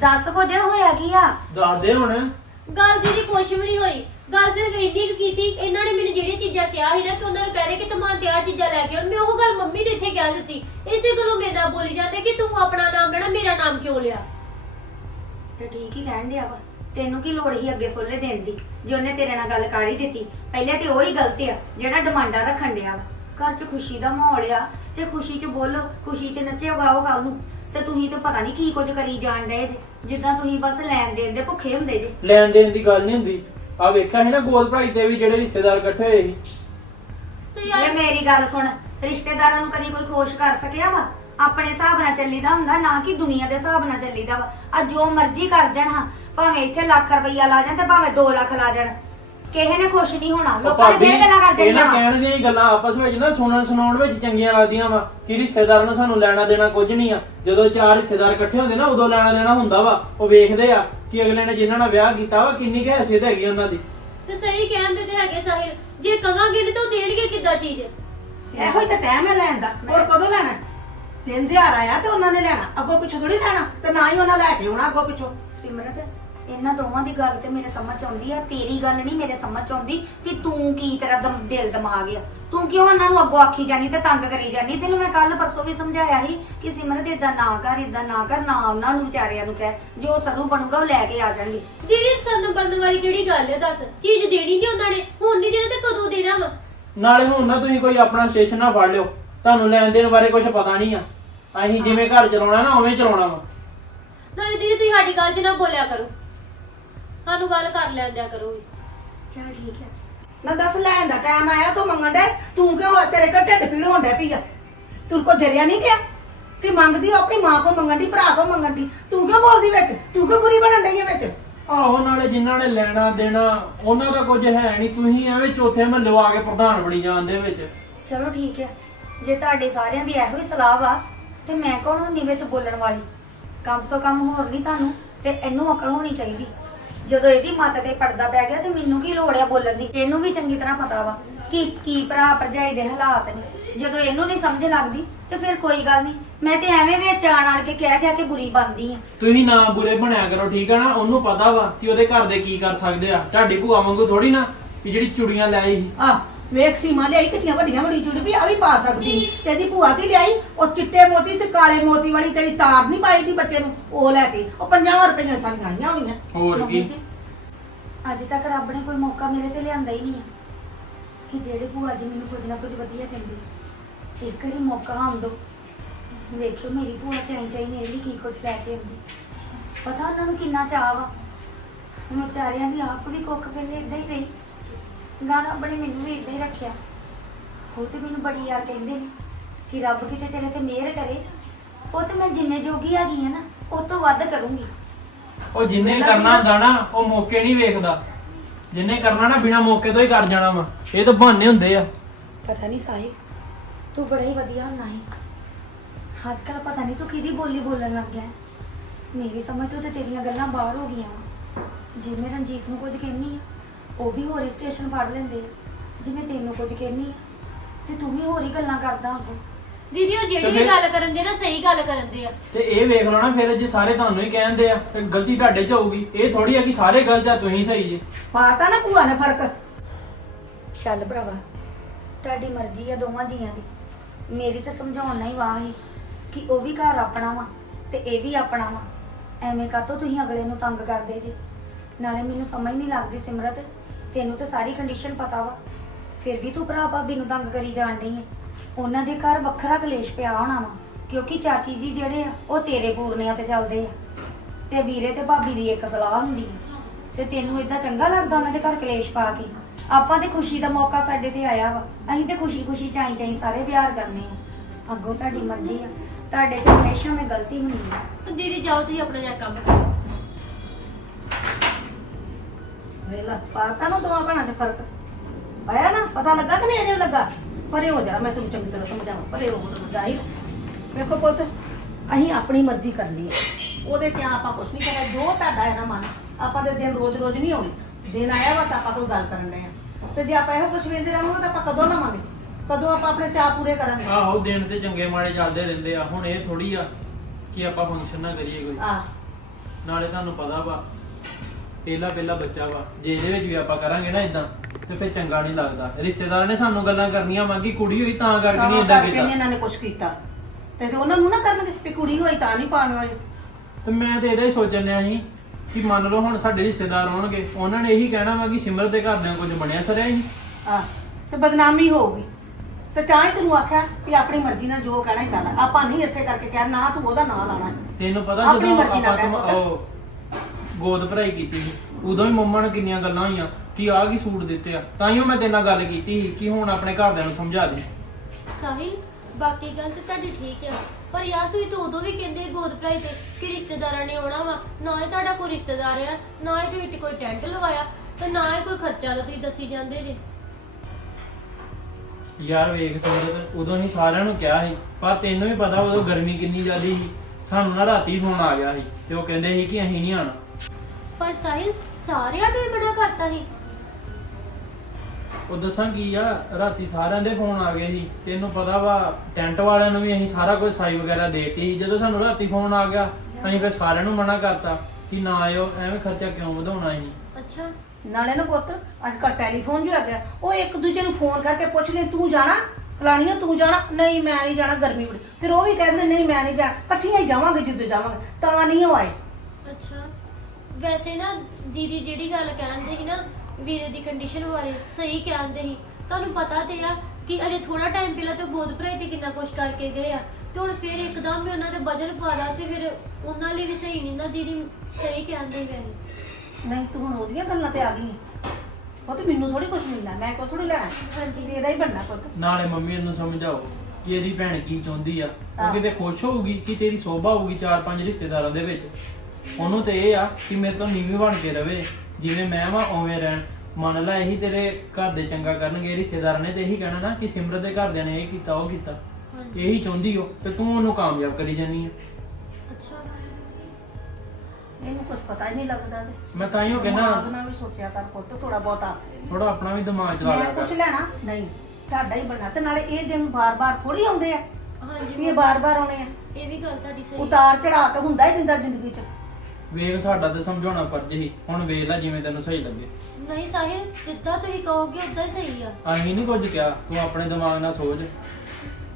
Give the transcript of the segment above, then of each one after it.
ਦੱਸ ਕੁਝ ਹੋਇਆ ਕੀ ਆ? ਦੱਸ ਦੇ ਹੁਣ। ਗੱਲ ਦੀਦੀ ਕੁਛ ਵੀ ਨਹੀਂ ਹੋਈ। ਗੱਲ ਸਿਰਫ ਇੰਨੀ ਕੁ ਕੀਤੀ ਇਹਨਾਂ ਨੇ ਮੈਨੂੰ ਜਿਹੜੀਆਂ ਚੀਜ਼ਾਂ ਕਿਹਾ ਸੀ ਨਾ ਕਿ ਉਹਨਾਂ ਨੂੰ ਕਹਿ ਰਹੇ ਕਿ ਤਮਾਂ ਤੇ ਆ ਚੀਜ਼ਾਂ ਲੈ ਕੇ ਆਉਣ। ਮੈਂ ਉਹ ਗੱਲ ਮੰਮੀ ਨੇ ਇੱਥੇ ਕਹਿ ਦਿੱਤੀ। ਇਸੇ ਗੱਲੋਂ ਮੇਰੇ ਨਾਲ ਬੋਲੀ ਜਾਂਦੇ ਕਿ ਤੂੰ ਆਪਣਾ ਨਾਮ ਲੈਣਾ ਮੇਰਾ ਨਾਮ ਕਿਉਂ ਲਿਆ? ਤੇ ਠੀਕ ਹੀ ਕਹਿਣ ਡਿਆ ਵਾ। ਤੈਨੂੰ ਕੀ ਲੋੜ ਹੀ ਅੱਗੇ ਸੋਲੇ ਦੇਣ ਦੀ? ਜੇ ਉਹਨੇ ਤੇਰੇ ਨਾਲ ਗੱਲ ਕਰ ਹੀ ਦਿੱਤੀ ਪਹਿਲੇ ਤੇ ਉਹ ਹੀ ਗਲਤ ਆ ਜਿਹੜਾ ਡਿਮਾਂਡਾਂ ਰੱਖਣ ਡਿਆ ਵਾ। ਘਰ 'ਚ ਖੁਸ਼ੀ ਦਾ ਮਾਹੌਲ ਆ ਤੇ ਖੁਸ਼ੀ 'ਚ ਬੋਲੋ ਖੁਸ਼ੀ 'ਚ ਨੱਚੇ ਗਾਓ ਕੱਲ ਨੂੰ। ਤੇ ਤੁਸੀਂ ਤੇ ਪਤਾ ਨਹੀਂ ਕੀ ਕੁਝ ਕਰੀ ਜਾਣ ਡਏ ਜੇ। ਜਿੱਦਾਂ ਤੁਸੀਂ ਬਸ ਲੈਣ ਦੇਣ ਦੇ ਭੁੱਖੇ ਹੁੰਦੇ ਜੇ। ਲੈਣ ਦੇਣ ਦੀ ਗੱਲ ਨਹੀਂ ਹੁੰਦੀ। ਆ ਵੇਖਿਆ ਸੀ ਨਾ ਗੋਲ ਭਰਾਈ ਤੇ ਵੀ ਜਿਹੜੇ ਰਿਸ਼ਤੇਦਾਰ ਇਕੱਠੇ ਹੋਏ ਸੀ। ਤੇ ਯਾਰ ਮੇਰੀ ਗੱਲ ਸੁਣ ਰਿਸ਼ਤੇਦਾਰਾਂ ਨੂੰ ਕਦੀ ਕੋਈ ਖੁਸ਼ ਕਰ ਸਕਿਆ ਵਾ? ਆਪਣੇ ਹਿਸਾਬ ਨਾਲ ਚੱਲੀਦਾ ਹੁੰਦਾ ਨਾ ਕਿ ਦੁਨੀਆ ਦੇ ਹਿਸਾਬ ਨਾਲ ਚੱਲੀਦਾ ਵਾ। ਆ ਜੋ ਮਰਜ਼ੀ ਕਰ ਜਾਣ ਹਾਂ ਭਾਵੇਂ ਇੱਥੇ ਲੱਖ ਰੁਪਈਆ ਲਾ ਜਾਣ ਤੇ ਭਾਵੇਂ 2 ਲੱਖ ਲਾ ਜਾਣ। ਕਿਸੇ ਨੇ ਖੁਸ਼ ਨਹੀਂ ਹੋਣਾ। ਲੋਕਾਂ ਨੇ ਭਾਬੀ, ਫੇਰ ਗੱਲਾਂ ਕਰ ਇਹਨਾਂ ਜਣੀਆਂ ਵਾ ਕਹਿਣ ਦੀਆਂ ਹੀ ਗੱਲਾਂ ਆਪਸ ਵਿੱਚ ਨਾ ਸੁਣਨ ਸੁਣਾਉਣ ਵਿੱਚ ਚੰਗੀਆਂ ਲੱਗਦੀਆਂ ਵਾ। ਕਿ ਰਿਸ਼ਤੇਦਾਰਾਂ ਨੂੰ ਸਾਨੂੰ ਲੈਣਾ ਦੇਣਾ ਕੁਝ ਨਹੀਂ ਆ। ਜਦੋਂ ਚਾਰ ਰਿਸ਼ਤੇਦਾਰ ਇਕੱਠੇ ਹੁੰਦੇ ਨਾ ਉਦੋਂ ਲੈਣਾ ਦੇਣਾ ਹੁੰਦਾ ਵਾ। ਉਹ ਵੇਖਦੇ ਆ ਕਿ ਅਗਲੇ ਨੇ ਜਿਨ੍ਹਾਂ ਨਾਲ ਵਿਆਹ ਕੀਤਾ ਵਾ ਕਿੰਨੀ ਕੁ ਹੈਸੀਅਤ ਹੈਗੀ ਉਹਨਾਂ ਦੀ। ਤੇ ਸਹੀ ਕਹਿੰਦੇ ਤੇ ਹੈਗੇ ਸਾਹਿਲ। ਜੇ ਕਵਾਂਗੇ ਨਹੀਂ ਤਾਂ ਉਹ ਦੇਣਗੇ ਕਿੱਦਾਂ ਚੀਜ਼? ਇਹੋ ਹੀ ਤਾਂ ਟਾਈਮ ਹੈ ਲੈਣ ਦਾ। ਹੋਰ ਕਦੋਂ ਲੈਣਾ? ਤਿੰਨ ਹਜ਼ਾਰ ਆਇਆ ਤੇ ਉਹਨਾਂ ਨੇ ਲੈਣਾ। ਅੱਗੋਂ ਪਿੱਛੋਂ ਥੋੜੀ ਲੈਣਾ ਤੇ ਨਾ ਹੀ ਉਹਨਾਂ ਲੈ ਕੇ ਆਉਣਾ ਅੱਗੋਂ ਪਿੱਛੋਂ। ਸਿਮਰਤ ਇਹਨਾਂ ਦੋਵਾਂ ਦੀ ਗੱਲ ਤੇ ਮੇਰੇ ਸਮਝ ਆਉਂਦੀ ਆ ਤੇਰੀ ਗੱਲ ਨਹੀਂ ਮੇਰੇ ਸਮਝ ਆਉਂਦੀ ਕਿ ਤੂੰ ਕੀ ਤੇਰਾ ਦਮ ਦਿਲ ਦਿਮਾਗ ਆ। ਤੂੰ ਕਿਉਂ ਉਹਨਾਂ ਨੂੰ ਅੱਗੋਂ ਆਖੀ ਜਾਨੀ ਤੇ ਤੰਗ ਕਰੀ ਜਾਨੀ ਤੈਨੂੰ ਮੈਂ ਕੱਲ ਪਰਸੋਂ ਵੀ ਸਮਝਾਇਆ ਸੀ ਕਿ ਸਿਮਰਤ ਇਦਾਂ ਨਾ ਕਰ ਇਦਾਂ ਨਾ ਕਰ ਨਾ ਉਹਨਾਂ ਨੂੰ ਵਿਚਾਰਿਆਂ ਨੂੰ ਕਹਿ ਜੋ ਸਰੂ ਬਣੂਗਾ ਉਹ ਲੈ ਕੇ ਆ ਜਾਣਗੇ। ਦੀਦੀ ਸਾਨੂੰ ਬਣਨ ਵਾਲੀ ਕਿਹੜੀ ਗੱਲ ਹੈ ਦੱਸ? ਚੀਜ਼ ਦੇਣੀ ਨਹੀਂ ਉਹਨਾਂ ਨੇ। ਹੁਣ ਨਹੀਂ ਦੇਣਾ ਤੇ ਕਦੋਂ ਦੇਣਾ ਵਾ? ਨਾਲੇ ਹੁਣ ਨਾ ਤੁਸੀਂ ਕੋਈ ਆਪਣਾ ਸਟੇਸ਼ਨ ਨਾ ਫੜ ਲਿਓ। ਤੁਹਾਨੂੰ ਲੈਣ ਦੇਣ ਬਾਰੇ ਕੁਝ ਪਤਾ ਨਹੀਂ ਆ। ਅਸੀਂ ਜਿਵੇਂ ਘਰ ਚਲਾਉਣਾ ਨਾ ਉਵੇਂ ਚਲਾਉਣਾ ਵਾ। ਨਾਲੇ ਦੀਦੀ ਤੁਸੀਂ ਸਾਡੀ ਗੱਲ 'ਚ ਨਾ ਬੋਲਿਆ ਕਰੋ। ਸਾਨੂੰ ਗੱਲ ਕਰ ਲੈਣ ਦਿਆ ਕਰੋ। ਵੀ। ਚਲ ਠੀਕ ਹੈ। ਨਾ ਦੱਸ ਲੈਣ ਦਾ ਟਾਈਮ ਆਇਆ ਤੂੰ ਮੰਗਣ ਦੇ ਤੂੰ ਕਿਉਂ ਤੇਰੇ ਘਰ ਢਿੱਡ ਪੀੜ ਹੋਣ ਡਿਆ ਪਈਆ ਤੂੰ ਕੋ ਜਰਿਆ ਨਹੀਂ ਗਿਆ ਕਿ ਮੰਗਦੀ ਉਹ ਆਪਣੀ ਮਾਂ ਕੋ ਮੰਗਣ ਦੀ ਭਰਾ ਕੋ ਮੰਗਣ ਦੀ ਤੂੰ ਕਿਉਂ ਬੋਲਦੀ ਵਿੱਚ? ਤੂੰ ਕਿਉਂ ਬੁਰੀ ਬਣਨ ਡਈ ਹੈ ਵਿੱਚ? ਆਹੋ ਨਾਲੇ ਜਿਨ੍ਹਾਂ ਨੇ ਲੈਣਾ ਦੇਣਾ ਉਹਨਾਂ ਦਾ ਕੁਝ ਹੈ ਨਹੀਂ। ਤੁਸੀਂ ਐਵੇਂ ਚੌਥੇ ਮਹੱਲੇ ਆ ਕੇ ਪ੍ਰਧਾਨ ਬਣੀ ਜਾਂਦੇ ਵਿੱਚ। ਚਲੋ ਠੀਕ ਹੈ। ਜੇ ਤੁਹਾਡੇ ਸਾਰਿਆਂ ਦੀ ਇਹੋ ਹੀ ਸਲਾਹ ਵਾ ਤੇ ਮੈਂ ਕੌਣ ਹੁੰਨੀ ਵਿੱਚ ਬੋਲਣ ਵਾਲੀ? ਕਮ ਸੋ ਕਮ ਹੋਰ ਨਹੀਂ ਤੁਹਾਨੂੰ ਤੇ ਇਹਨੂੰ ਅਕਲ ਹੋਣੀ ਚਾਹੀਦੀ। ਜਦੋਂ ਇਹਦੀ ਮੱਤ ਤੇ ਪੜਦਾ ਪੈ ਗਿਆ ਤੇ ਮੈਨੂੰ ਕੀ ਲੋੜ ਆ ਬੋਲਣ ਦੀ? ਇਹਨੂੰ ਵੀ ਚੰਗੀ ਤਰ੍ਹਾਂ ਪਤਾ ਵਾ ਕਿ ਕੀ ਭਰਾ ਭਰਜਾਈ ਦੇ ਹਾਲਾਤ ਨੇ। ਜਦੋਂ ਇਹਨੂੰ ਨਹੀਂ ਸਮਝ ਲੱਗਦੀ ਤੇ ਫਿਰ ਕੋਈ ਗੱਲ ਨਹੀਂ ਮੈਂ ਤੇ ਐਵੇਂ ਵਿੱਚ ਆਣ ਆਣ ਕੇ ਕਹਿ ਕਹਿ ਕੇ ਬੁਰੀ ਬਣਦੀ ਆ। ਤੁਸੀਂ ਨਾ ਬੁਰੇ ਬਣਿਆ ਕਰੋ ਠੀਕ ਆ ਨਾ? ਉਹਨੂੰ ਪਤਾ ਵਾ ਕਿ ਉਹਦੇ ਘਰ ਦੇ ਕੀ ਕਰ ਸਕਦੇ ਆ। ਤੁਹਾਡੀ ਭੂਆ ਵਾਂਗੂ ਥੋੜੀ ਨਾ ਕਿ ਜਿਹੜੀ ਚੁੜੀਆਂ ਲੈ ਆਈ ਸੀ। ਆ ਵੇਖ ਸੀਮਾ ਲਿਆਈ ਕਿੰਨੀਆਂ ਵੱਡੀਆਂ ਵੱਡੀ ਚੁੜ ਵੀ ਆ ਵੀ ਪਾ ਸਕਦੀ। ਤੇ ਇਹਦੀ ਭੂਆ ਕੀ ਲਿਆਈ ਉਹ ਚਿੱਟੇ ਮੋਤੀ ਤੇ ਕਾਲੇ ਮੋਤੀ ਵਾਲੀ ਤੇਰੀ ਤਾਰ ਨਹੀਂ ਪਾਈ ਦੀ ਬੱਚੇ ਨੂੰ ਉਹ ਲੈ ਕੇ। ਉਹ 50 ਰੁਪਏ ਸਾਰੀਆਂ ਆਈਆਂ ਹੋਈਆਂ ਹੋਰ ਕੀ? ਅੱਜ ਤੱਕ ਰੱਬ ਨੇ ਕੋਈ ਮੌਕਾ ਮੇਰੇ ਤੇ ਲਿਆਂਦਾ ਹੀ ਨਹੀਂ ਕਿ ਜਿਹੜੇ ਭੂਆ ਜੀ ਮੈਨੂੰ ਕੁਝ ਨਾ ਕੁਝ ਵਧੀਆ ਦਿੰਦੇ ਇੱਕ ਵਾਰੀ ਮੌਕਾ ਆਉਣ ਦੋ ਵੇਖਿਓ ਮੇਰੀ ਭੂਆ ਚਾਈ ਚਾਈ ਮੇਰੇ ਲਈ ਕੀ ਕੁਝ ਲੈ ਕੇ ਆਉਂਦੀ। ਪਤਾ ਉਹਨਾਂ ਨੂੰ ਕਿੰਨਾ ਚਾਅ ਵਾ। ਵਿਚਾਰਿਆਂ ਦੀ ਆਪ ਵੀ ਕੁੱਖ ਵੇਲੇ ਇਦਾਂ ਹੀ ਰਹੀ। ਗਾਣਾ ਬਣੇ ਮੈਨੂੰ ਵੀ ਇਦਾਂ ਹੀ ਰੱਖਿਆ। ਉਹ ਤੇ ਮੈਨੂੰ ਬੜੀ ਯਾਰ ਕਹਿੰਦੇ ਨੇ ਕਿ ਰੱਬ ਕਿਤੇ ਤੇਰੇ ਤੇ ਮਿਹਰ ਕਰੇ। ਉਹ ਤੇ ਮੈਂ ਜਿੰਨੇ ਜੋਗੀ ਆ ਗਈ ਆ ਨਾ ਉਹ ਤੋਂ ਵੱਧ ਕਰੂੰਗੀ। ਉਹ ਜਿੰਨੇ ਕਰਨਾ ਹੁੰਦਾ ਨਾ ਉਹ ਮੌਕੇ ਨਹੀਂ ਵੇਖਦਾ। ਜਿੰਨੇ ਕਰਨਾ ਨਾ ਬਿਨਾ ਮੌਕੇ ਤੋਂ ਹੀ ਕਰ ਜਾਣਾ ਵਾ। ਇਹ ਤਾਂ ਬਹਾਨੇ ਹੁੰਦੇ ਆ। ਪਤਾ ਨਹੀਂ ਸਾਹਿਬ ਤੂੰ ਬੜਾ ਹੀ ਵਧੀਆ ਹੁੰਦਾ ਹੈ ਅੱਜ ਕੱਲ ਪਤਾ ਨਹੀਂ ਤੂੰ ਕਿਹਦੀ ਬੋਲੀ ਬੋਲਣ ਲੱਗ ਗਿਆ। ਹੈ। ਮੇਰੀ ਸਮਝ ਤੋਂ ਤੇ ਤੇਰੀਆਂ ਗੱਲਾਂ ਬਾਹਰ ਹੋ ਗਈਆਂ ਵਾ। ਜੇ ਮੈਂ ਰਣਜੀਤ ਨੂੰ ਕੁਝ ਕਹਿਨੀ ਆ ਉਹ ਵੀ ਹੋਰ ਹੀ ਸਟੇਸ਼ਨ ਫੜ ਲੈਂਦੇ। ਆ ਜੇ ਮੈਂ ਤੈਨੂੰ ਕੁਝ ਕਹਿਨੀ ਆ। ਤੇ ਤੂੰ ਵੀ ਹੋਰ ਹੀ ਗੱਲਾਂ ਕਰਦਾ ਅੱਗੋਂ ਦੀਦੀ ਉਹ ਤੇ ਜਿਹੜੀ ਵੀ ਫਿਰ- ਗੱਲ ਕਰਨ ਦੇ ਨਾ ਸਹੀ ਗੱਲ ਕਰਨ ਦੇ ਆ। ਤੇ ਇਹ ਵੇਖ ਲਓ ਨਾ ਫਿਰ ਜੇ ਸਾਰੇ ਤੁਹਾਨੂੰ ਹੀ ਕਹਿੰਦੇ ਆ ਤੇ ਗਲਤੀ ਤੁਹਾਡੇ 'ਚ ਹੋਊਗੀ। ਇਹ ਥੋੜੀ ਆ ਕਿ ਸਾਰੇ ਗਲਤ ਆ ਤੁਸੀਂ ਸਹੀ ਜੇ। ਪਾਤਾ ਨਾ ਭੂਆ ਨੇ ਫ਼ਰਕ। ਚੱਲ ਭਰਾਵਾ ਤੁਹਾਡੀ ਮਰਜ਼ੀ ਆ ਦੋਵਾਂ ਜੀਆਂ ਦੀ। ਮੇਰੀ ਤਾਂ ਸਮਝਾਉਣ ਨਾਲ ਹੀ ਵਾਹ ਸੀ ਕਿ ਉਹ ਵੀ ਘਰ ਆਪਣਾ ਵਾ ਤੇ ਇਹ ਵੀ ਆਪਣਾ ਵਾ। ਐਵੇਂ ਕਾਤੋਂ ਤੁਸੀਂ ਅਗਲੇ ਨੂੰ ਤੰਗ ਕਰਦੇ ਜੇ? ਨਾਲੇ ਮੈਨੂੰ ਸਮਝ ਨਹੀਂ ਲੱਗਦੀ ਸਿਮਰਤ। ਤੈਨੂੰ ਤਾਂ ਸਾਰੀ ਕੰਡੀਸ਼ਨ ਪਤਾ ਵਾ। ਫਿਰ ਵੀ ਤੂੰ ਭਰਾ ਭਾਬੀ ਨੂੰ ਤੰਗ ਕਰੀ ਜਾਣ ਡਈ ਹੈ ਉਹਨਾਂ ਦੇ ਘਰ ਵੱਖਰਾ ਕਲੇਸ਼ ਪਿਆ ਹੋਣਾ ਵਾ, ਕਿਉਂਕਿ ਚਾਚੀ ਜੀ ਜਿਹੜੇ ਆ, ਉਹ ਤੇਰੇ ਪੂਰਨਿਆਂ ਤੇ ਚੱਲਦੇ ਆ। ਤੇ ਵੀਰੇ ਤੇ ਭਾਬੀ ਦੀ ਇੱਕ ਸਲਾਹ ਹੁੰਦੀ ਹੈ ਤੇ ਤੈਨੂੰ ਇਦਾਂ ਚੰਗਾ ਲੱਗਦਾ ਉਹਨਾਂ ਦੇ ਘਰ ਕਲੇਸ਼ ਪਾ ਕੇ? ਆਪਾਂ ਤੇ ਖੁਸ਼ੀ ਦਾ ਮੌਕਾ ਸਾਡੇ ਤੇ ਆਇਆ ਵਾ। ਅਸੀਂ ਤੇ ਖੁਸ਼ੀ ਖੁਸ਼ੀ ਚਾਈ ਚਾਈ ਸਾਰੇ ਪਿਆਰ ਕਰਨੇ ਆ। ਅੱਗੋਂ ਤੁਹਾਡੀ ਮਰਜ਼ੀ ਆ। ਤੁਹਾਡੇ 'ਚ ਹਮੇਸ਼ਾ ਮੈਂ ਗਲਤੀ ਹੁੰਦੀ ਆ। ਦੀਦੀ, ਜਾਓ ਤੁਸੀਂ ਆਪਣਾ ਜਾ ਕੰਮ ਕਰੋ। ਵੇਲਾ ਪਾਤਾ ਨਾ ਦੋਵਾਂ ਭੈਣਾਂ 'ਚ ਫ਼ਰਕ। ਆਇਆ ਨਾ ਪਤਾ ਲੱਗਾ ਕਿ ਨਹੀਂ ਅਜੇ ਲੱਗਾ? ਪਰੇ ਹੋ ਜਾਣਾ ਮੈਂ ਤੁਹਾਨੂੰ ਚੰਗੀ ਤਰ੍ਹਾਂ ਸਮਝਾਵਾਂ ਪਰੇ ਹੋ ਜਾਈ ਵੇਖੋ ਪੁੱਤ ਅਸੀਂ ਆਪਣੀ ਮਰਜ਼ੀ ਕਰਨੀ ਹੈ। ਉਹਦੇ ਤੇ ਆਪਾਂ ਕੁਝ ਨਹੀਂ ਕਰਨਾ ਜੋ ਤੁਹਾਡਾ ਹੈ ਨਾ ਮਨ ਆਪਾਂ ਦੇ ਦਿਨ ਰੋਜ਼ ਰੋਜ਼ ਨਹੀਂ ਆਉਣੇ। ਦਿਨ ਆਇਆ ਵਾ ਤਾਂ ਆਪਾਂ ਕੋਈ ਗੱਲ ਕਰਨ ਆ। ਤੇ ਜੇ ਆਪਾਂ ਇਹੋ ਕੁਝ ਵੇਂਦੇ ਰਹਾਂਗੇ ਤਾਂ ਆਪਾਂ ਕਦੋਂ ਲਵਾਂਗੇ? ਕਦੋਂ ਆਪਾਂ ਆਪਣੇ ਚਾਹ ਪੂਰੇ ਕਰਾਂਗੇ? ਆਹੋ ਦਿਨ ਤੇ ਚੰਗੇ ਮਾੜੇ ਚੱਲਦੇ ਰਹਿੰਦੇ ਆ। ਹੁਣ ਇਹ ਥੋੜੀ ਆ ਕਿ ਆਪਾਂ ਫੰਕਸ਼ਨ ਨਾ ਕਰੀਏ ਕੋਈ। ਆ ਨਾਲੇ ਤੁਹਾਨੂੰ ਪਤਾ ਵਾ ਪਹਿਲਾ ਪਹਿਲਾ ਬੱਚਾ ਵਾ। ਜੇ ਇਹਦੇ ਵਿੱਚ ਵੀ ਆਪਾਂ ਕਰਾਂਗੇ ਨਾ ਇਦਾਂ ਤੇ ਫਿਰ ਚੰਗਾ ਨਹੀਂ ਲੱਗਦਾ। ਰਿਸ਼ਤੇਦਾਰਾਂ ਨੇ ਸਾਨੂੰ ਗੱਲਾਂ ਕਰਨੀਆਂ ਮੰਗੀ ਕੁੜੀ ਹੋਈ ਤਾਂ ਕਰਕੇ ਨਹੀਂ ਇਦਾਂ ਕਰਕੇ ਨੀ ਕੀਤਾ ਇਹਨਾਂ ਨੇ ਕੁਛ ਕੀਤਾ। ਤੇ ਤੇ ਉਹਨਾਂ ਨੂੰ ਨਾ ਕਰਨਗੇ ਵੀ ਕੁੜੀ ਹੋਈ ਤਾਂ ਨਹੀਂ ਪਾਣ ਵਾਲੀ। ਤੇ ਮੈਂ ਤੇ ਇਹਦਾ ਹੀ ਸੋਚਣ ਡਿਆ ਸੀ ਕਿ ਮੰਨ ਲਓ ਹੁਣ ਸਾਡੇ ਰਿਸ਼ਤੇਦਾਰ ਆਉਣਗੇ ਉਹਨਾਂ ਨੇ ਇਹੀ ਕਹਿਣਾ ਵਾ ਕਿ ਸਿਮਰਤ ਦੇ ਘਰਦਿਆਂ ਕੁਝ ਬਣਿਆ ਸਰਿਆ ਹੀ। ਆ ਤੇ ਬਦਨਾਮੀ ਹੋਊਗੀ। ਤੇ ਤਾਂ ਹੀ ਤੈਨੂੰ ਆਖਿਆ ਕਿ ਆਪਣੀ ਮਰਜ਼ੀ ਨਾਲ ਜੋ ਕਹਿਣਾ ਹੀ ਕਰ ਆਪਾਂ ਨਹੀਂ ਇਸੇ ਕਰਕੇ ਕਿਹਾ ਨਾ ਤੂੰ ਉਹਦਾ ਨਾਂ ਲਾਣਾ ਤੈਨੂੰ ਪਤਾ ਆਪਣੀ ਜਦੋਂ ਮਰਜ਼ੀ ਨਾਲ ਆਪਾਂ ਉਹ ਗੋਦ ਭਰਾਈ ਕੀਤੀ ਸੀ। ਉਦੋਂ ਹੀ ਮੰਮਾ ਨੇ ਕਿੰਨੀਆਂ ਗੱਲਾਂ ਹੋਈਆਂ ਕਿ ਆਹ ਕੀ ਸੂਟ ਦਿੱਤੇ ਆ। ਤਾਂ ਹੀ ਮੈਂ ਤੇਰੇ ਨਾਲ ਗੱਲ ਕੀਤੀ ਸੀ ਕਿ ਹੁਣ ਆਪਣੇ ਘਰਦਿਆਂ ਨੂੰ ਸਮਝਾ ਦੇ। ਸਾਹਿਲ ਬਾਕੀ ਗੱਲ ਤੇ ਤੁਹਾਡੀ ਠੀਕ ਆ। ਪਰ ਯਾਰ ਤੁਸੀਂ ਤਾਂ ਉਦੋਂ ਵੀ ਕਹਿੰਦੇ ਗੋਦ ਭਰਾਈ ਤੇ ਕਿ ਰਿਸ਼ਤੇਦਾਰਾਂ ਨੇ ਆਉਣਾ ਵਾ। ਨਾ ਹੀ ਤੁਹਾਡਾ ਕੋਈ ਰਿਸ਼ਤੇਦਾਰ ਆ ਨਾ ਹੀ ਤੁਸੀਂ ਕੋਈ ਟੈਂਟ ਲਵਾਇਆ ਤੇ ਨਾ ਹੀ ਕੋਈ ਖਰਚਾ ਦਾ ਤੁਸੀਂ ਦੱਸੀ ਜਾਂਦੇ ਜੇ। ਯਾਰ ਵੇਖ ਸਿਮਰਤ ਉਦੋਂ ਹੀ ਸਾਰਿਆਂ ਨੂੰ ਕਿਹਾ ਸੀ ਪਰ ਤੈਨੂੰ ਵੀ ਪਤਾ ਉਦੋਂ ਗਰਮੀ ਕਿੰਨੀ ਜ਼ਿਆਦੀ ਸੀ। ਸਾਨੂੰ ਨਾ ਰਾਤੀ ਫੋਨ ਆ ਗਿਆ ਸੀ ਤੇ ਉਹ ਕਹਿੰਦੇ ਸੀ ਕਿ ਅਸੀਂ ਨਹੀਂ ਆਣਾ ਪਰ ਸਾਹਿਲ ਸਾਰਿਆਂ ਨੂੰ ਹੀ ਮਨਾ ਕਰਤਾ ਸੀ। ਉਹ ਦੱਸਾਂ ਕੀ ਆ ਰਾਤੀ ਸਾਰਿਆਂ ਦੇ ਫੋਨ ਆ ਗਏ ਸੀ। ਤੈਨੂੰ ਪਤਾ ਵਾ ਟੈਂਟ ਵਾਲਿਆਂ ਨੂੰ ਵੀ ਅਸੀਂ ਸਾਰਾ ਕੁਝ ਸਾਈ ਵਗੈਰਾ ਦੇਤੀ ਸੀ। ਜਦੋਂ ਸਾਨੂੰ ਰਾਤੀ ਫੋਨ ਆ ਗਿਆ ਅਸੀਂ ਫਿਰ ਸਾਰਿਆਂ ਨੂੰ ਮਨਾ ਕਰਤਾ ਕਿ ਨਾ ਆਇਓ ਐਵੇਂ ਖਰਚਾ ਕਿਉਂ ਵਧਾਉਣਾ ਸੀ ਅੱਛਾ। ਨਾਲੇ ਨਾ ਪੁੱਤ ਅੱਜ ਕੱਲ ਟੈਲੀਫੋਨ ਜੋ ਆ ਗਿਆ ਉਹ ਇੱਕ ਦੂਜੇ ਨੂੰ ਫੋਨ ਕਰਕੇ ਪੁੱਛ ਲੈ ਤੂੰ ਜਾਣਾ? ਫਲਾਣੀਆਂ ਤੂੰ ਜਾਣਾ? ਨਹੀਂ ਮੈਂ ਨਹੀਂ ਜਾਣਾ ਗਰਮੀ ਬੜੀ। ਫਿਰ ਉਹ ਵੀ ਕਹਿੰਦੇ ਨਹੀਂ ਮੈਂ ਨਹੀਂ ਜਾਣਾ। ਇਕੱਠੀਆਂ ਹੀ ਜਾਵਾਂਗੇ ਜਿੱਦ ਜਾਵਾਂਗੇ। ਤਾਂ ਨਹੀਂ ਉਹ ਆਏ। ਅੱਛਾ। ਵੈਸੇ ਨਾ ਦੀਦੀ ਜਿਹੜੀ ਗੱਲ ਕਹਿੰਦੇ ਸੀ ਨਾ ਵੀਰੇ ਦੀ ਕੰਡੀਸ਼ਨ ਬਾਰੇ ਸਹੀ ਕਹਿੰਦੇ ਸੀ। ਤੁਹਾਨੂੰ ਪਤਾ ਤੇ ਆ ਕਿ ਅਜੇ ਥੋੜਾ ਟਾਈਮ ਪਹਿਲਾਂ ਤੇ ਗੋਦ ਭਰਾਈ ਤੇ ਕਿੰਨਾ ਕੁਛ ਕਰਕੇ ਗਏ ਆ। ਤੇ ਹੁਣ ਫਿਰ ਇੱਕਦਮ ਹੀ ਉਹਨਾਂ ਦੇ ਵਜਨ ਪਾਦਾ ਤੇ ਫਿਰ ਉਹਨਾਂ ਲਈ ਵੀ ਸਹੀ ਨਹੀਂ ਨਾ ਦੀਦੀ ਸਹੀ ਕਹਿੰਦੇ ਵੈਸੇ ਨਹੀਂ ਤੂੰ ਹੁਣ ਉਹਦੀਆਂ ਗੱਲਾਂ ਤੇ ਆ ਗਈ। ਉਹ ਤੇ ਮੈਨੂੰ ਥੋੜੀ ਕੁਝ ਮਿਲਣਾ ਮੈਂ ਕੋ ਥੋੜੀ ਲੈਣਾ? ਹਾਂਜੀ। ਤੇਰਾ ਹੀ ਬਣਨਾ ਪੁੱਤ। ਨਾਲੇ ਮੰਮੀ ਨੂੰ ਸਮਝਾਓ ਕਿ ਇਹਦੀ ਭੈਣ ਕੀ ਚਾਹੁੰਦੀ ਆ। ਉਹ ਕਿਤੇ ਖੁਸ਼ ਹੋਊਗੀ ਕਿ ਤੇਰੀ ਸੋਭਾ ਹੋਊਗੀ ਚਾਰ ਪੰਜ ਰਿਸ਼ਤੇਦਾਰਾਂ ਦੇ ਵਿੱਚ? ਉਹਨੂੰ ਤੇ ਇਹ ਆ ਕਿ ਮੇਰੇ ਤੋਂ ਨੀਵੀਂ ਬਣ ਕੇ ਰਵੇ। ਜਿਵੇਂ ਮੈਂ ਵਾਂ ਉਵੇਂ ਰਹਿਣ। ਮੰਨ ਲੈ ਇਹੀ ਤੇਰੇ ਘਰ ਦੇ ਚੰਗਾ ਕਰਨਗੇ ਰਿਸ਼ਤੇਦਾਰਾਂ ਨੇ ਤੇ ਇਹੀ ਕਹਿਣਾ ਨਾ ਕਿ ਸਿਮਰਤ ਦੇ ਘਰਦਿਆਂ ਨੇ ਇਹ ਕੀਤਾ ਉਹ ਕੀਤਾ। ਹਾਂਜੀ। ਇਹੀ ਚਾਹੁੰਦੀ ਹੋ ਤੇ ਤੂੰ ਉਹਨੂੰ ਕਾਮਯਾਬ ਕਰੀ ਜਾਨੀ ਆ। ਅੱਛਾ। ਇਹਨੂੰ ਕੁਝ ਪਤਾ ਹੀ ਨਹੀਂ ਲੱਗਦਾ ਤੇ। ਮੈਂ ਤਾਂ ਹੀ ਉਹ ਕਹਿਣਾ ਦਿਮਾਗ ਨਾਲ ਵੀ ਸੋਚਿਆ ਕਰ ਪੁੱਤ ਥੋੜਾ ਬਹੁਤਾ। ਥੋੜਾ ਆਪਣਾ ਵੀ ਦਿਮਾਗ ਚਲਾ ਮੈਂ ਲਿਆ ਕੁਝ ਕਰ। ਲੈਣਾ ਨਹੀਂ ਤੁਹਾਡਾ ਹੀ ਬਣਨਾ। ਤੇ ਨਾਲੇ ਇਹ ਦਿਨ ਬਾਰ-ਬਾਰ ਥੋੜੀ ਆਉਂਦੇ ਆ। ਹਾਂਜੀ ਵੀ ਇਹ ਬਾਰ-ਬਾਰ ਆਉਣੇ ਆ। ਇਹ ਵੀ ਗੱਲ ਤੁਹਾਡੀ ਸਹੀ ਹੈ। ਉਤਾਰ ਚੜਾ ਤਾਂ ਹੁੰਦਾ ਹੀ ਦਿੰਦਾ ਜ਼ਿੰਦਗੀ 'ਚ। ਵੇਖ ਸਾਡਾ ਤੇ ਸਮਝਾਉਣਾ ਫਰਜ਼ ਹੀ ਹੁਣ ਵੇਖ ਲੈ ਜਿਵੇਂ ਤੈਨੂੰ ਸਹੀ ਲੱਗੇ। ਨਹੀਂ ਸਾਹਿਲ ਜਿੱਦਾਂ ਤੁਸੀਂ ਕਹੋਗੇ ਉਦਾਂ ਹੀ ਸਹੀ ਆ। ਅਸੀਂ ਨਹੀਂ ਕੁਝ ਕਿਹਾ। ਤੂੰ ਆਪਣੇ ਦਿਮਾਗ ਨਾਲ ਸੋਚ।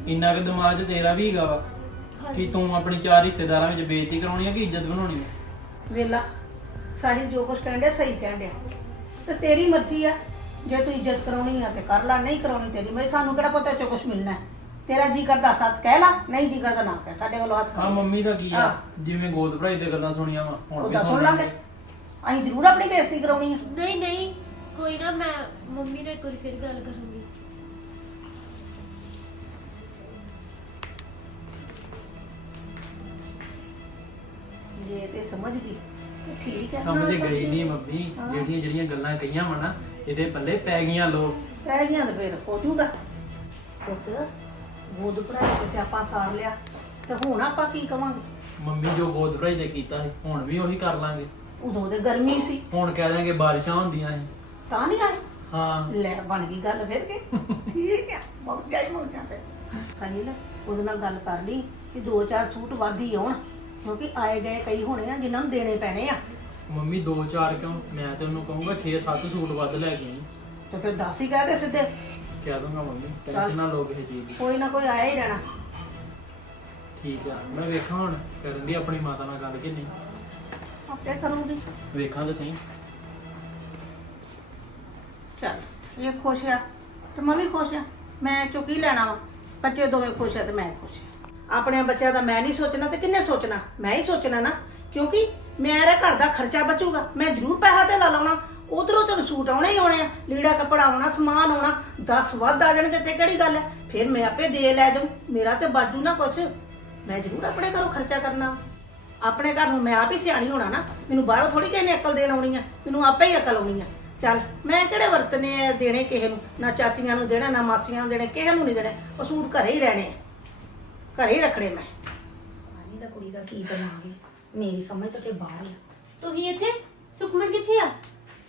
ਇੰਨਾ ਕੁ ਦਿਮਾਗ 'ਚ ਤੇਰਾ ਵੀ ਹੈਗਾ ਵਾ ਕਿ ਤੂੰ ਆਪਣੀ ਚਾਰ ਰਿਸ਼ਤੇਦਾਰਾਂ ਵਿੱਚ ਬੇਇੱਜ਼ਤੀ ਕਰਾਉਣੀ ਹੈ ਕਿ ਇੱਜ਼ਤ ਬਣਾਉਣੀ ਹੈ ਵੇਲਾ ਸਾਹਿਲ ਜੋ ਕੁਝ ਕਹਿੰਦੇ ਸਹੀ ਕਹਿੰਦੇ ਤੇ ਤੇਰੀ ਮਰਜ਼ੀ ਆ। ਜੇ ਤੂੰ ਇੱਜ਼ਤ ਕਰਾਉਣੀ ਆ ਤੇ ਕਰ ਲੈ ਨਹੀਂ ਕਰਾਉਣੀ ਤੇਰੀ ਮੈਂ ਸਾਨੂੰ ਕਿਹੜਾ ਪਤਾ ਚੋ ਕੁਝ ਮਿਲਣਾ ਹੈ। ਤੇਰਾ ਜੀ ਕਰਦਾ ਸੱਤ ਕਹਿ ਲਾ ਨਹੀਂ ਜੀ ਕਰਦਾ ਨਾ ਕਹਿ ਸਾਡੇ ਵੱਲੋਂ ਹੱਥ ਹਾਂ ਮੰਮੀ ਦਾ ਕੀ ਆ। ਜਿਵੇਂ ਗੋਦ ਭਰਾਈ ਤੇ ਗੱਲਾਂ ਸੁਣੀਆਂ ਵਾ ਹੁਣ ਉਹ ਵੀ ਤਾਂ ਸੁਣ ਸੁਣ ਲਾਂਗੇ ਅਸੀਂ ਜ਼ਰੂਰ ਆਪਣੀ ਬੇਇੱਜ਼ਤੀ ਕਰਾਉਣੀ ਆ। ਨਹੀਂ ਨਹੀਂ ਕੋਈ ਨਾ ਮੈਂ ਮੰਮੀ ਨਾਲ ਇੱਕ ਵਾਰੀ ਫਿਰ ਗੱਲ ਕਰੂੰਗੀ। ਜੇ ਤੇ ਸਮਝ ਗਈ ਤੇ ਠੀਕ ਹੈ। ਨਾ ਸਮਝ ਤਾਂ ਗਈ ਨਹੀਂ ਮੰਮੀ ਹਾਂ। ਜਿਹੜੀਆਂ ਜਿਹੜੀਆਂ ਗੱਲਾਂ ਕਹੀਆਂ ਵਾ ਨਾ ਇਹਦੇ ਪੱਲੇ ਪੈ ਗਈਆਂ ਲੋਕ। ਰਹਿ ਗਈਆਂ ਤੇ ਫਿਰ ਹੋ ਜਾਊਗਾ। ਪੁੱਤ ਗੋਦ ਭਰਾ ਤੇ ਆਪਾਂ ਸਾਰ ਲਿਆ। ਤੇ ਹੁਣ ਆਪਾਂ ਕੀ ਕਵਾਂਗੇ? ਮੰਮੀ ਜੋ ਗੋਦ ਭਰਾਈ ਤੇ ਕੀਤਾ ਸੀ ਹੁਣ ਵੀ ਉਹੀ ਕਰ ਲਾਂਗੇ। ਉਦੋਂ ਤੇ ਗਰਮੀ ਸੀ। ਹੁਣ ਕਹਿ ਦਾਂਗੇ ਬਾਰਿਸ਼ਾਂ ਹੁੰਦੀਆਂ ਸੀ। ਤਾਂ ਨਹੀਂ ਆਏ ਹਾਂ। ਲੈ ਬਣ ਗਈ ਗੱਲ ਫਿਰ ਕੇ। ਠੀਕ ਹੈ ਬਹੁਤ ਜਾਈ ਮੌਜਾਂ ਫਿਰ। ਸਾਹਿਲ ਉਹਦੇ ਨਾਲ ਗੱਲ ਕਰ ਲਈ ਕਿ ਦੋ ਚਾਰ ਸੂਟ ਵੱਧ ਹੀ ਆਉਣ ਕਿਉਂਕਿ ਆਏ ਗਏ ਕਈ ਹੋਣੇ ਆ ਜਿਨ੍ਹਾਂ ਨੂੰ ਦੇਣੇ ਪੈਣੇ ਆ। ਮੰਮੀ 2-4 ਕਿਉਂ? ਮੈਂ ਤੇ ਉਹਨੂੰ ਕਹੂੰਗਾ 6-7 ਸੂਟ ਵੱਧ ਲੈ ਕੇ ਆਈ। ਤੇ ਫਿਰ ਦੱਸ ਹੀ ਕਹਦੇ ਸਿੱਧੇ। ਕਹਿ ਦੂੰਗਾ ਮੰਮੀ ਟੈਨਸ਼ਨ ਨਾ ਲਓ ਕਿਸੇ ਚੀਜ਼ ਦੀ। ਕੋਈ ਨਾ ਕੋਈ ਆਇਆ ਹੀ ਰਹਿਣਾ। ਠੀਕ ਆ ਮੈਂ ਵੇਖਾਂ ਹੁਣ ਕਰਨ ਦੀ ਆਪਣੀ ਮਾਤਾ ਨਾਲ ਗੱਲ ਕਿ ਨਹੀਂ। ਆਪੇ ਕਰੂੰਗੀ। ਵੇਖਾਂ ਤਾਂ ਸਹੀ। ਚੱਲ ਇਹ ਖੁਸ਼ ਆ ਤੇ ਮੈਂ ਵੀ ਖੁਸ਼ ਆ। ਮੈਂ ਚੁੱਕ ਲੈਣਾ ਵਾ। ਬੱਚੇ ਦੋਵੇਂ ਖੁਸ਼ ਆ ਤੇ ਮੈਂ ਖੁਸ਼ ਆ। ਆਪਣੇ ਬੱਚਿਆਂ ਦਾ ਮੈਂ ਨਹੀਂ ਸੋਚਣਾ ਤੇ ਕਿੰਨੇ ਸੋਚਣਾ? ਮੈਂ ਹੀ ਸੋਚਣਾ ਨਾ ਕਿਉਂਕਿ ਮੇਰਾ ਘਰ ਦਾ ਖਰਚਾ ਬਚੂਗਾ। ਮੈਂ ਜ਼ਰੂਰ ਪੈਸਾ ਤੇ ਲਾ ਲਾਉਣਾ। ਉਧਰੋਂ ਤੈਨੂੰ ਸੂਟ ਆਉਣੇ ਹੀ ਆਉਣੇ ਆ ਲੀੜਾ ਕੱਪੜਾ ਆਉਣਾ ਸਮਾਨ ਆਉਣਾ 10 ਵੱਧ ਆ ਜਾਣਗੇ ਤੇ ਕਿਹੜੀ ਗੱਲ ਹੈ ਫਿਰ ਮੈਂ ਆਪੇ ਦੇ ਲੈ ਜਾਊਂ ਮੇਰਾ ਤੇ ਬਾਜੂ ਨਾ ਕੁਛ। ਮੈਂ ਜ਼ਰੂਰ ਆਪਣੇ ਘਰੋਂ ਖਰਚਾ ਕਰਨਾ। ਆਪਣੇ ਘਰ ਨੂੰ ਮੈਂ ਆਪ ਹੀ ਸਿਆਣੀ ਹੋਣਾ ਨਾ ਮੈਨੂੰ ਬਾਹਰੋਂ ਥੋੜੀ ਕਿਸੇ ਨੇ ਅਕਲ ਦੇਣ ਆਉਣੀ ਆ ਮੈਨੂੰ ਆਪੇ ਹੀ ਅਕਲ ਆਉਣੀ ਆ। ਚੱਲ ਮੈਂ ਕਿਹੜੇ ਵਰਤਨੇ ਆ ਦੇਣੇ ਕਿਸੇ ਨੂੰ? ਨਾ ਚਾਚੀਆਂ ਨੂੰ ਦੇਣਾ ਨਾ ਮਾਸੀਆਂ ਨੂੰ ਦੇਣੇ ਕਿਸੇ ਨੂੰ ਨਹੀਂ ਦੇਣੇ ਉਹ ਸੂਟ ਘਰੇ ਹੀ ਰਹਿਣੇ ਆ। ਘਰੇ ਹੀ ਰੱਖਣੇ ਮੈਂ। ਆਨੀ ਦਾ ਕੁੜੀ ਦਾ ਕੀ ਬਣਾਂਗੇ ਮੇਰੀ ਸਮਝ ਤੋਂ ਤੇ ਬਾਹਰ ਆ। ਤੁਸੀਂ ਇੱਥੇ? ਸੁਖਮਨ ਕਿੱਥੇ ਆ?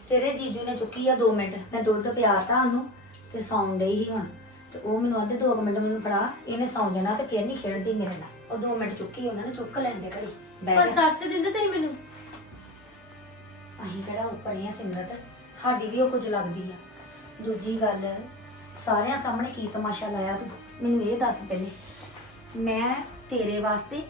ਤੇਰੇ ਜੀਜੂ ਨੇ ਚੁੱਕੀ ਆ 2 ਮਿੰਟ। ਮੈਂ ਦੁੱਧ ਪਿਆਤਾ ਉਹਨੂੰ ਤੇ ਸੌਣ ਡਈ ਸੀ ਹੁਣ। ਤੇ ਉਹ ਮੈਨੂੰ ਆਂਦੇ 2 ਮਿੰਟ ਮੈਨੂੰ ਫੜਾ ਇਹਨੇ ਸੌਂ ਜਾਣਾ ਤੇ ਫਿਰ ਨਹੀਂ ਖੇਡਦੀ ਮੇਰੇ ਨਾਲ। ਉਹ 2 ਮਿੰਟ ਚੁੱਕੀ ਉਹਨਾਂ ਨੇ ਚੁੱਕ ਲੈਂਦੇ ਘੜੀ। ਬਹਿ ਪਰ ਜਾ। ਦੱਸ ਤੇ ਦਿੰਦੇ ਤੁਸੀਂ ਮੈਨੂੰ। ਉੱਪਰ ਹੀ ਆ ਸਿਮਰਤ। ਸਾਡੀ ਵੀ ਉਹ ਕੁਝ ਲੱਗਦੀ ਆ। ਦੂਜੀ ਗੱਲ ਸਾਰਿਆਂ ਸਾਹਮਣੇ ਕੀ ਤਮਾਸ਼ਾ ਲਾਇਆ ਤੂੰ? ਮੈਨੂੰ ਇਹ ਦੱਸ ਪਹਿਲੇ। ਮੈਂ ਤੇਰੇ ਵਾਸਤੇ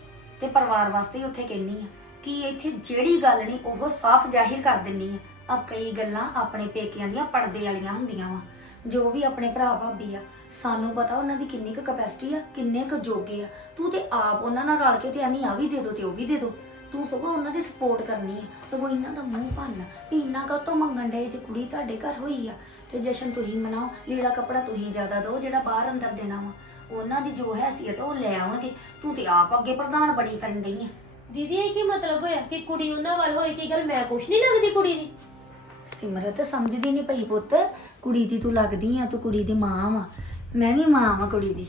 ਤੇ ਪਰਿਵਾਰ ਵਾਸਤੇ ਹੀ ਉੱਥੇ ਕਹਿਨੀ ਆ ਕਿ ਇੱਥੇ ਜਿਹੜੀ ਗੱਲ ਨਹੀਂ ਉਹ ਸਾਫ਼ ਜ਼ਾਹਿਰ ਕਰ ਦਿੰਨੀ ਆ। ਆ ਕਈ ਗੱਲਾਂ ਆਪਣੇ ਪੇਕਿਆਂ ਦੀਆਂ ਪਰਦੇ ਵਾਲੀਆਂ ਹੁੰਦੀਆਂ ਵਾ। ਜੋ ਵੀ ਆਪਣੇ ਭਰਾ ਭਾਬੀ ਆ, ਸਾਨੂੰ ਪਤਾ ਉਹਨਾਂ ਦੀ ਕਿੰਨੀ ਕੁ ਕਪੈਸਿਟੀ ਆ, ਕਿੰਨੇ ਕੁ ਜੋਗੇ ਆ। ਤੂੰ ਤੇ ਆਪ ਉਹਨਾਂ ਨਾਲ ਰਲ ਕੇ ਤੇ ਆਨੀ ਆ ਵੀ ਦੇ ਦੋ ਤੇ ਉਹ ਵੀ ਦੇ ਦੋ। ਤੂੰ ਸਗੋਂ ਉਹਨਾਂ ਦੀ ਸਪੋਰਟ ਕਰਨੀ ਆ। ਸਗੋਂ ਇਹਨਾਂ ਦਾ ਮੂੰਹ ਭੰਨ ਵੀ ਇੰਨਾ ਕਾ ਤੋਂ ਮੰਗਣ ਡਏ ਜੇ ਕੁੜੀ ਤੁਹਾਡੇ ਘਰ ਹੋਈ ਆ। ਤੇ ਜਸ਼ਨ ਤੁਸੀਂ ਮਨਾਓ, ਲੀੜਾ ਕੱਪੜਾ ਤੁਸੀਂ ਜ਼ਿਆਦਾ ਦਿਓ, ਜਿਹੜਾ ਬਾਹਰ ਅੰਦਰ ਦੇਣਾ ਵਾ। ਉਹਨਾਂ ਦੀ ਜੋ ਹੈਸੀਅਤ ਉਹ ਲੈ ਆਉਣਗੇ। ਤੂੰ ਤੇ ਆਪ ਅੱਗੇ ਪ੍ਰਧਾਨ ਬਣੀ ਕਰਨ ਡਈ ਆ। ਦੀਦੀ, ਇਹ ਕੀ ਮਤਲਬ ਹੋਇਆ ਕਿ ਕੁੜੀ ਉਹਨਾਂ ਵੱਲ ਹੋਈ? ਕੀ ਗੱਲ ਮੈਂ ਕੁਛ ਨਹੀਂ ਲੱਗਦੀ ਕੁੜੀ ਦੀ? ਸਿਮਰਤ ਸਮਝਦੀ ਨਹੀਂ ਪਈ ਪੁੱਤ। ਕੁੜੀ ਦੀ ਤੂੰ ਲੱਗਦੀ ਆ ਤੂੰ ਕੁੜੀ ਦੀ ਮਾਂ ਵਾ। ਮੈਂ ਵੀ ਮਾਂ ਵਾ ਕੁੜੀ ਦੀ।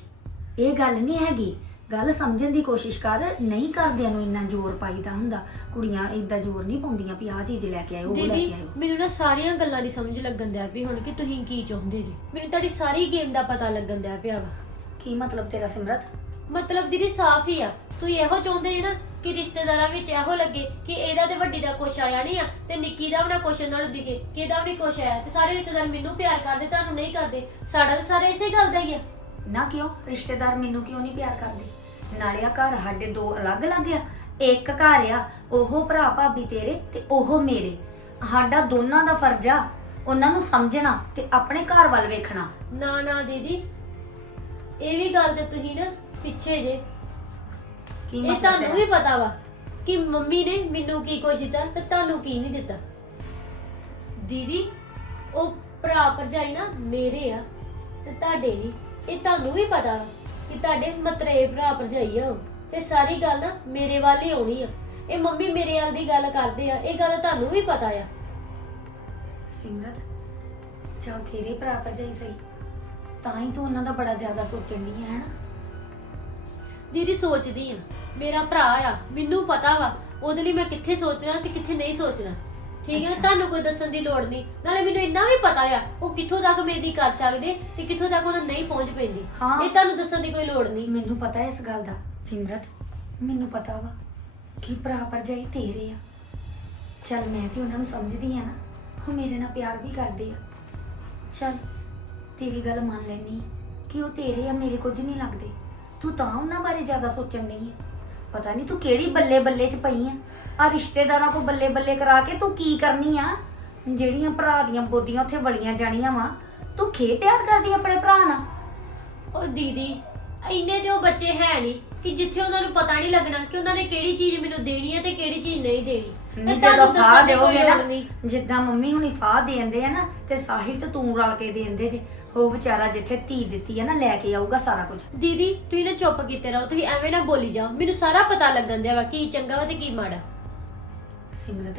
ਇਹ ਗੱਲ ਨਹੀਂ ਹੈਗੀ। ਗੱਲ ਸਮਝਣ ਦੀ ਕੋਸ਼ਿਸ਼ ਕਰ। ਨਹੀਂ ਕਰਦਿਆਂ ਨੂੰ ਇੰਨਾ ਜ਼ੋਰ ਪਾਈਦਾ ਹੁੰਦਾ। ਕੁੜੀਆਂ ਇਦਾਂ ਜ਼ੋਰ ਨਹੀਂ ਪਾਉਂਦੀਆਂ ਵੀ ਆਹ ਚੀਜ਼ ਲੈ ਕੇ ਆਇਓ ਉਹ ਲੈ ਦੀਦੀ ਕੇ ਆਇਓ। ਮੈਨੂੰ ਨਾ ਸਾਰੀਆਂ ਗੱਲਾਂ ਦੀ ਸਮਝ ਲੱਗਣ ਦਿਆ ਵੀ ਹੁਣ ਕਿ ਤੁਸੀਂ ਕੀ ਚਾਹੁੰਦੇ ਜੀ। ਮੈਨੂੰ ਤੁਹਾਡੀ ਸਾਰੀ ਗੇਮ ਦਾ ਪਤਾ ਲੱਗਣ ਦਿਆ ਪਿਆ ਵਾ। ਕੀ ਮਤਲਬ ਤੇਰਾ ਸਿਮਰਤ? ਮਤਲਬ ਦੀਦੀ ਸਾਫ਼ ਹੀ ਆ। ਤੁਸੀਂ ਇਹੋ ਚਾਹੁੰਦੇ ਜੀ ਨਾ ਕਿ ਰਿਸ਼ਤੇਦਾਰਾਂ ਵਿੱਚ ਇਹੋ ਲੱਗੇ ਕਿ ਇਹਦਾ ਤੇ ਵੱਡੀ ਦਾ ਕੁਛ ਆਇਆ ਨਹੀਂ ਆ ਤੇ ਨਿੱਕੀ ਦਾ ਵੀ ਨਾ ਕੁਛ ਉਹਨਾਂ ਨੂੰ ਦਿਖੇ ਕਿ ਇਹਦਾ ਵੀ ਨੀ ਕੁਛ ਆਇਆ ਤੇ ਸਾਰੇ ਰਿਸ਼ਤੇਦਾਰ ਮੈਨੂੰ ਪਿਆਰ ਕਰਦੇ ਤੁਹਾਨੂੰ ਨਹੀਂ ਕਰਦੇ ਸਾਡਾ ਤਾਂ ਸਾਰੇ ਇਸੇ ਗੱਲ ਦਾ ਹੀ ਆ। ਨਾ ਕਿਉਂ? ਰਿਸ਼ਤੇਦਾਰ ਮੈਨੂੰ ਕਿਉਂ ਨਹੀਂ ਪਿਆਰ ਕਰਦੇ? ਨਾਲੇ ਆ ਘਰ ਸਾਡੇ ਦੋ ਅਲੱਗ-ਅਲੱਗ ਆ ਇੱਕ ਘਰ ਆ ਉਹ ਭਰਾ ਭਾਬੀ ਤੇਰੇ ਤੇ ਉਹ ਮੇਰੇ। ਸਾਡਾ ਦੋਨਾਂ ਦਾ ਫਰਜ਼ ਆ ਉਹਨਾਂ ਨੂੰ ਸਮਝਣਾ ਤੇ ਆਪਣੇ ਘਰ ਵੱਲ ਵੇਖਣਾ। ਨਾ ਨਾ ਦੀਦੀ ਇਹ ਵੀ ਗੱਲ ਤੇ ਤੁਸੀਂ ਨਾ ਪਿੱਛੇ ਜੇ। ਕੀ ਇਹ ਮਤਲਬ ਤੁਹਾਨੂੰ ਤੇਰਾ? ਵੀ ਪਤਾ ਵਾ ਕਿ ਮੰਮੀ ਨੇ ਮੈਨੂੰ ਕੀ ਕੁਝ ਦਿੱਤਾ ਤੇ ਤੁਹਾਨੂੰ ਕੀ ਨਹੀਂ ਦਿੱਤਾ ਦੀਦੀ ਉਹ ਭਰਾ ਭਰਜਾਈ ਨਾ ਮੇਰੇ ਆ ਤੇ ਤੁਹਾਡੇ ਨਹੀਂ ਇਹ ਤੁਹਾਨੂੰ ਵੀ ਪਤਾ ਵਾ ਕਿ ਤੁਹਾਡੇ ਮਤਰੇ ਭਰਾ ਭਰਜਾਈ ਆ ਉਹ। ਤੇ ਸਾਰੀ ਗੱਲ ਨਾ ਮੇਰੇ ਵੱਲ ਹੀ ਆਉਣੀ ਆ ਇਹ ਮੰਮੀ ਮੇਰੇ ਵੱਲ ਦੀ ਗੱਲ ਕਰਦੇ ਆ ਇਹ ਗੱਲ ਤੁਹਾਨੂੰ ਵੀ ਪਤਾ ਆ ਸਿਮਰਤ ਚਲ ਤੇਰੇ ਭਰਾ ਭਰਜਾਈ ਸਹੀ ਤਾਂ ਹੀ ਤੂੰ ਉਹਨਾਂ ਦਾ ਬੜਾ ਜ਼ਿਆਦਾ ਸੋਚਣ ਨਹੀਂ ਹੈ ਨਾ ਦੀਦੀ ਸੋਚਦੀ ਆ। ਮੇਰਾ ਭਰਾ ਆ ਮੈਨੂੰ ਪਤਾ ਵਾ ਉਹਦੇ ਲਈ ਮੈਂ ਕਿੱਥੇ ਸੋਚਣਾ ਤੇ ਕਿੱਥੇ ਨਹੀਂ ਸੋਚਣਾ। ਠੀਕ ਹੈ ਨਾ? ਤੁਹਾਨੂੰ ਕੋਈ ਦੱਸਣ ਦੀ ਲੋੜ ਨਹੀਂ। ਨਾਲੇ ਮੈਨੂੰ ਇੰਨਾ ਵੀ ਪਤਾ ਆ ਉਹ ਕਿੱਥੋਂ ਤੱਕ ਮੇਰੀ ਕਰ ਸਕਦੇ ਤੇ ਕਿੱਥੋਂ ਤੱਕ ਉਹਦਾ ਨਹੀਂ ਪਹੁੰਚ ਪੈਂਦੀ। ਹਾਂ। ਇਹ ਤੁਹਾਨੂੰ ਦੱਸਣ ਦੀ ਕੋਈ ਲੋੜ ਨਹੀਂ। ਮੈਨੂੰ ਪਤਾ ਹੈ ਇਸ ਗੱਲ ਦਾ ਸਿਮਰਤ ਮੈਨੂੰ ਪਤਾ ਵਾ ਕਿ ਭਰਾ ਭਰਜਾਈ ਤੇਰੇ ਆ। ਚਲ ਮੈਂ ਤੇ ਉਹਨਾਂ ਨੂੰ ਸਮਝਦੀ ਆ ਨਾ ਉਹ ਮੇਰੇ ਨਾਲ ਪਿਆਰ ਵੀ ਕਰਦੇ ਆ। ਚਲ ਤੇਰੀ ਗੱਲ ਮੰਨ ਲੈਣੀ ਕਿ ਉਹ ਤੇਰੇ ਆ ਮੇਰੇ ਕੁਝ ਨਹੀਂ ਲੱਗਦੇ। ਤੂੰ ਤਾਂ ਉਹਨਾਂ ਬਾਰੇ ਜ਼ਿਆਦਾ ਸੋਚਣ ਨਹੀਂ ਹੈ ਪਤਾ ਨਹੀਂ ਤੂੰ ਕਿਹੜੀ ਬੱਲੇ ਬੱਲੇ 'ਚ ਪਈ ਆ। ਆ ਰਿਸ਼ਤੇਦਾਰਾਂ ਕੋ ਬੱਲੇ ਬੱਲੇ ਕਰਾ ਕੇ ਤੂੰ ਕੀ ਕਰਨੀ ਆ? ਜਿਹੜੀਆਂ ਭਰਾ ਦੀਆਂ ਬੋਦੀਆਂ ਉੱਥੇ ਵਲੀਆਂ ਜਾਣੀਆਂ ਵਾ, ਤੂੰ ਖੇ ਪਿਆਰ ਕਰਦੀ ਆਪਣੇ ਭਰਾ ਨਾਲ? ਉਹ ਦੀਦੀ, ਇੰਨੇ ਤੇ ਉਹ ਬੱਚੇ ਹੈ ਨਹੀਂ ਕਿ ਜਿੱਥੇ ਉਹਨਾਂ ਨੂੰ ਪਤਾ ਨਹੀਂ ਲੱਗਣਾ ਕਿ ਉਹਨਾਂ ਨੇ ਕਿਹੜੀ ਚੀਜ਼ ਮੈਨੂੰ ਦੇਣੀ ਹੈ ਤੇ ਕਿਹੜੀ ਚੀਜ਼ ਨਹੀਂ ਦੇਣੀ। ਨਹੀਂ ਤੇ ਜਦੋਂ ਤੁਹਾਨੂੰ ਫਾਹ ਦੱਸਣ ਦੀ ਕੋਈ ਦੇਵੋਗੇ ਲੋੜ ਨਾ ਨਹੀਂ। ਜਿੱਦਾਂ ਮੰਮੀ ਹੁਣੀ ਫਾਹ ਦੇਂਦੇ ਆ ਨਾ ਤੇ ਸਾਹਿਲ ਤੇ ਤੂੰ ਰਲ ਕੇ ਦੇਂਦੇ ਜੇ। ਉਹ ਵਿਚਾਰਾ ਜਿੱਥੇ ਧੀ ਦਿੱਤੀ ਆ ਨਾ ਲੈ ਕੇ ਆਊਗਾ ਸਾਰਾ ਕੁਝ ਦੀਦੀ ਤੁਸੀਂ ਨਾ ਚੁੱਪ ਕੀਤੇ ਰਹੋ ਤੁਸੀਂ ਐਵੇਂ ਨਾ ਬੋਲੀ ਜਾਓ। ਮੈਨੂੰ ਸਾਰਾ ਪਤਾ ਲੱਗਣ ਦਿਆ ਵਾ ਕੀ ਚੰਗਾ ਵਾ ਤੇ ਕੀ ਮਾੜਾ। ਸਿਮਰਤ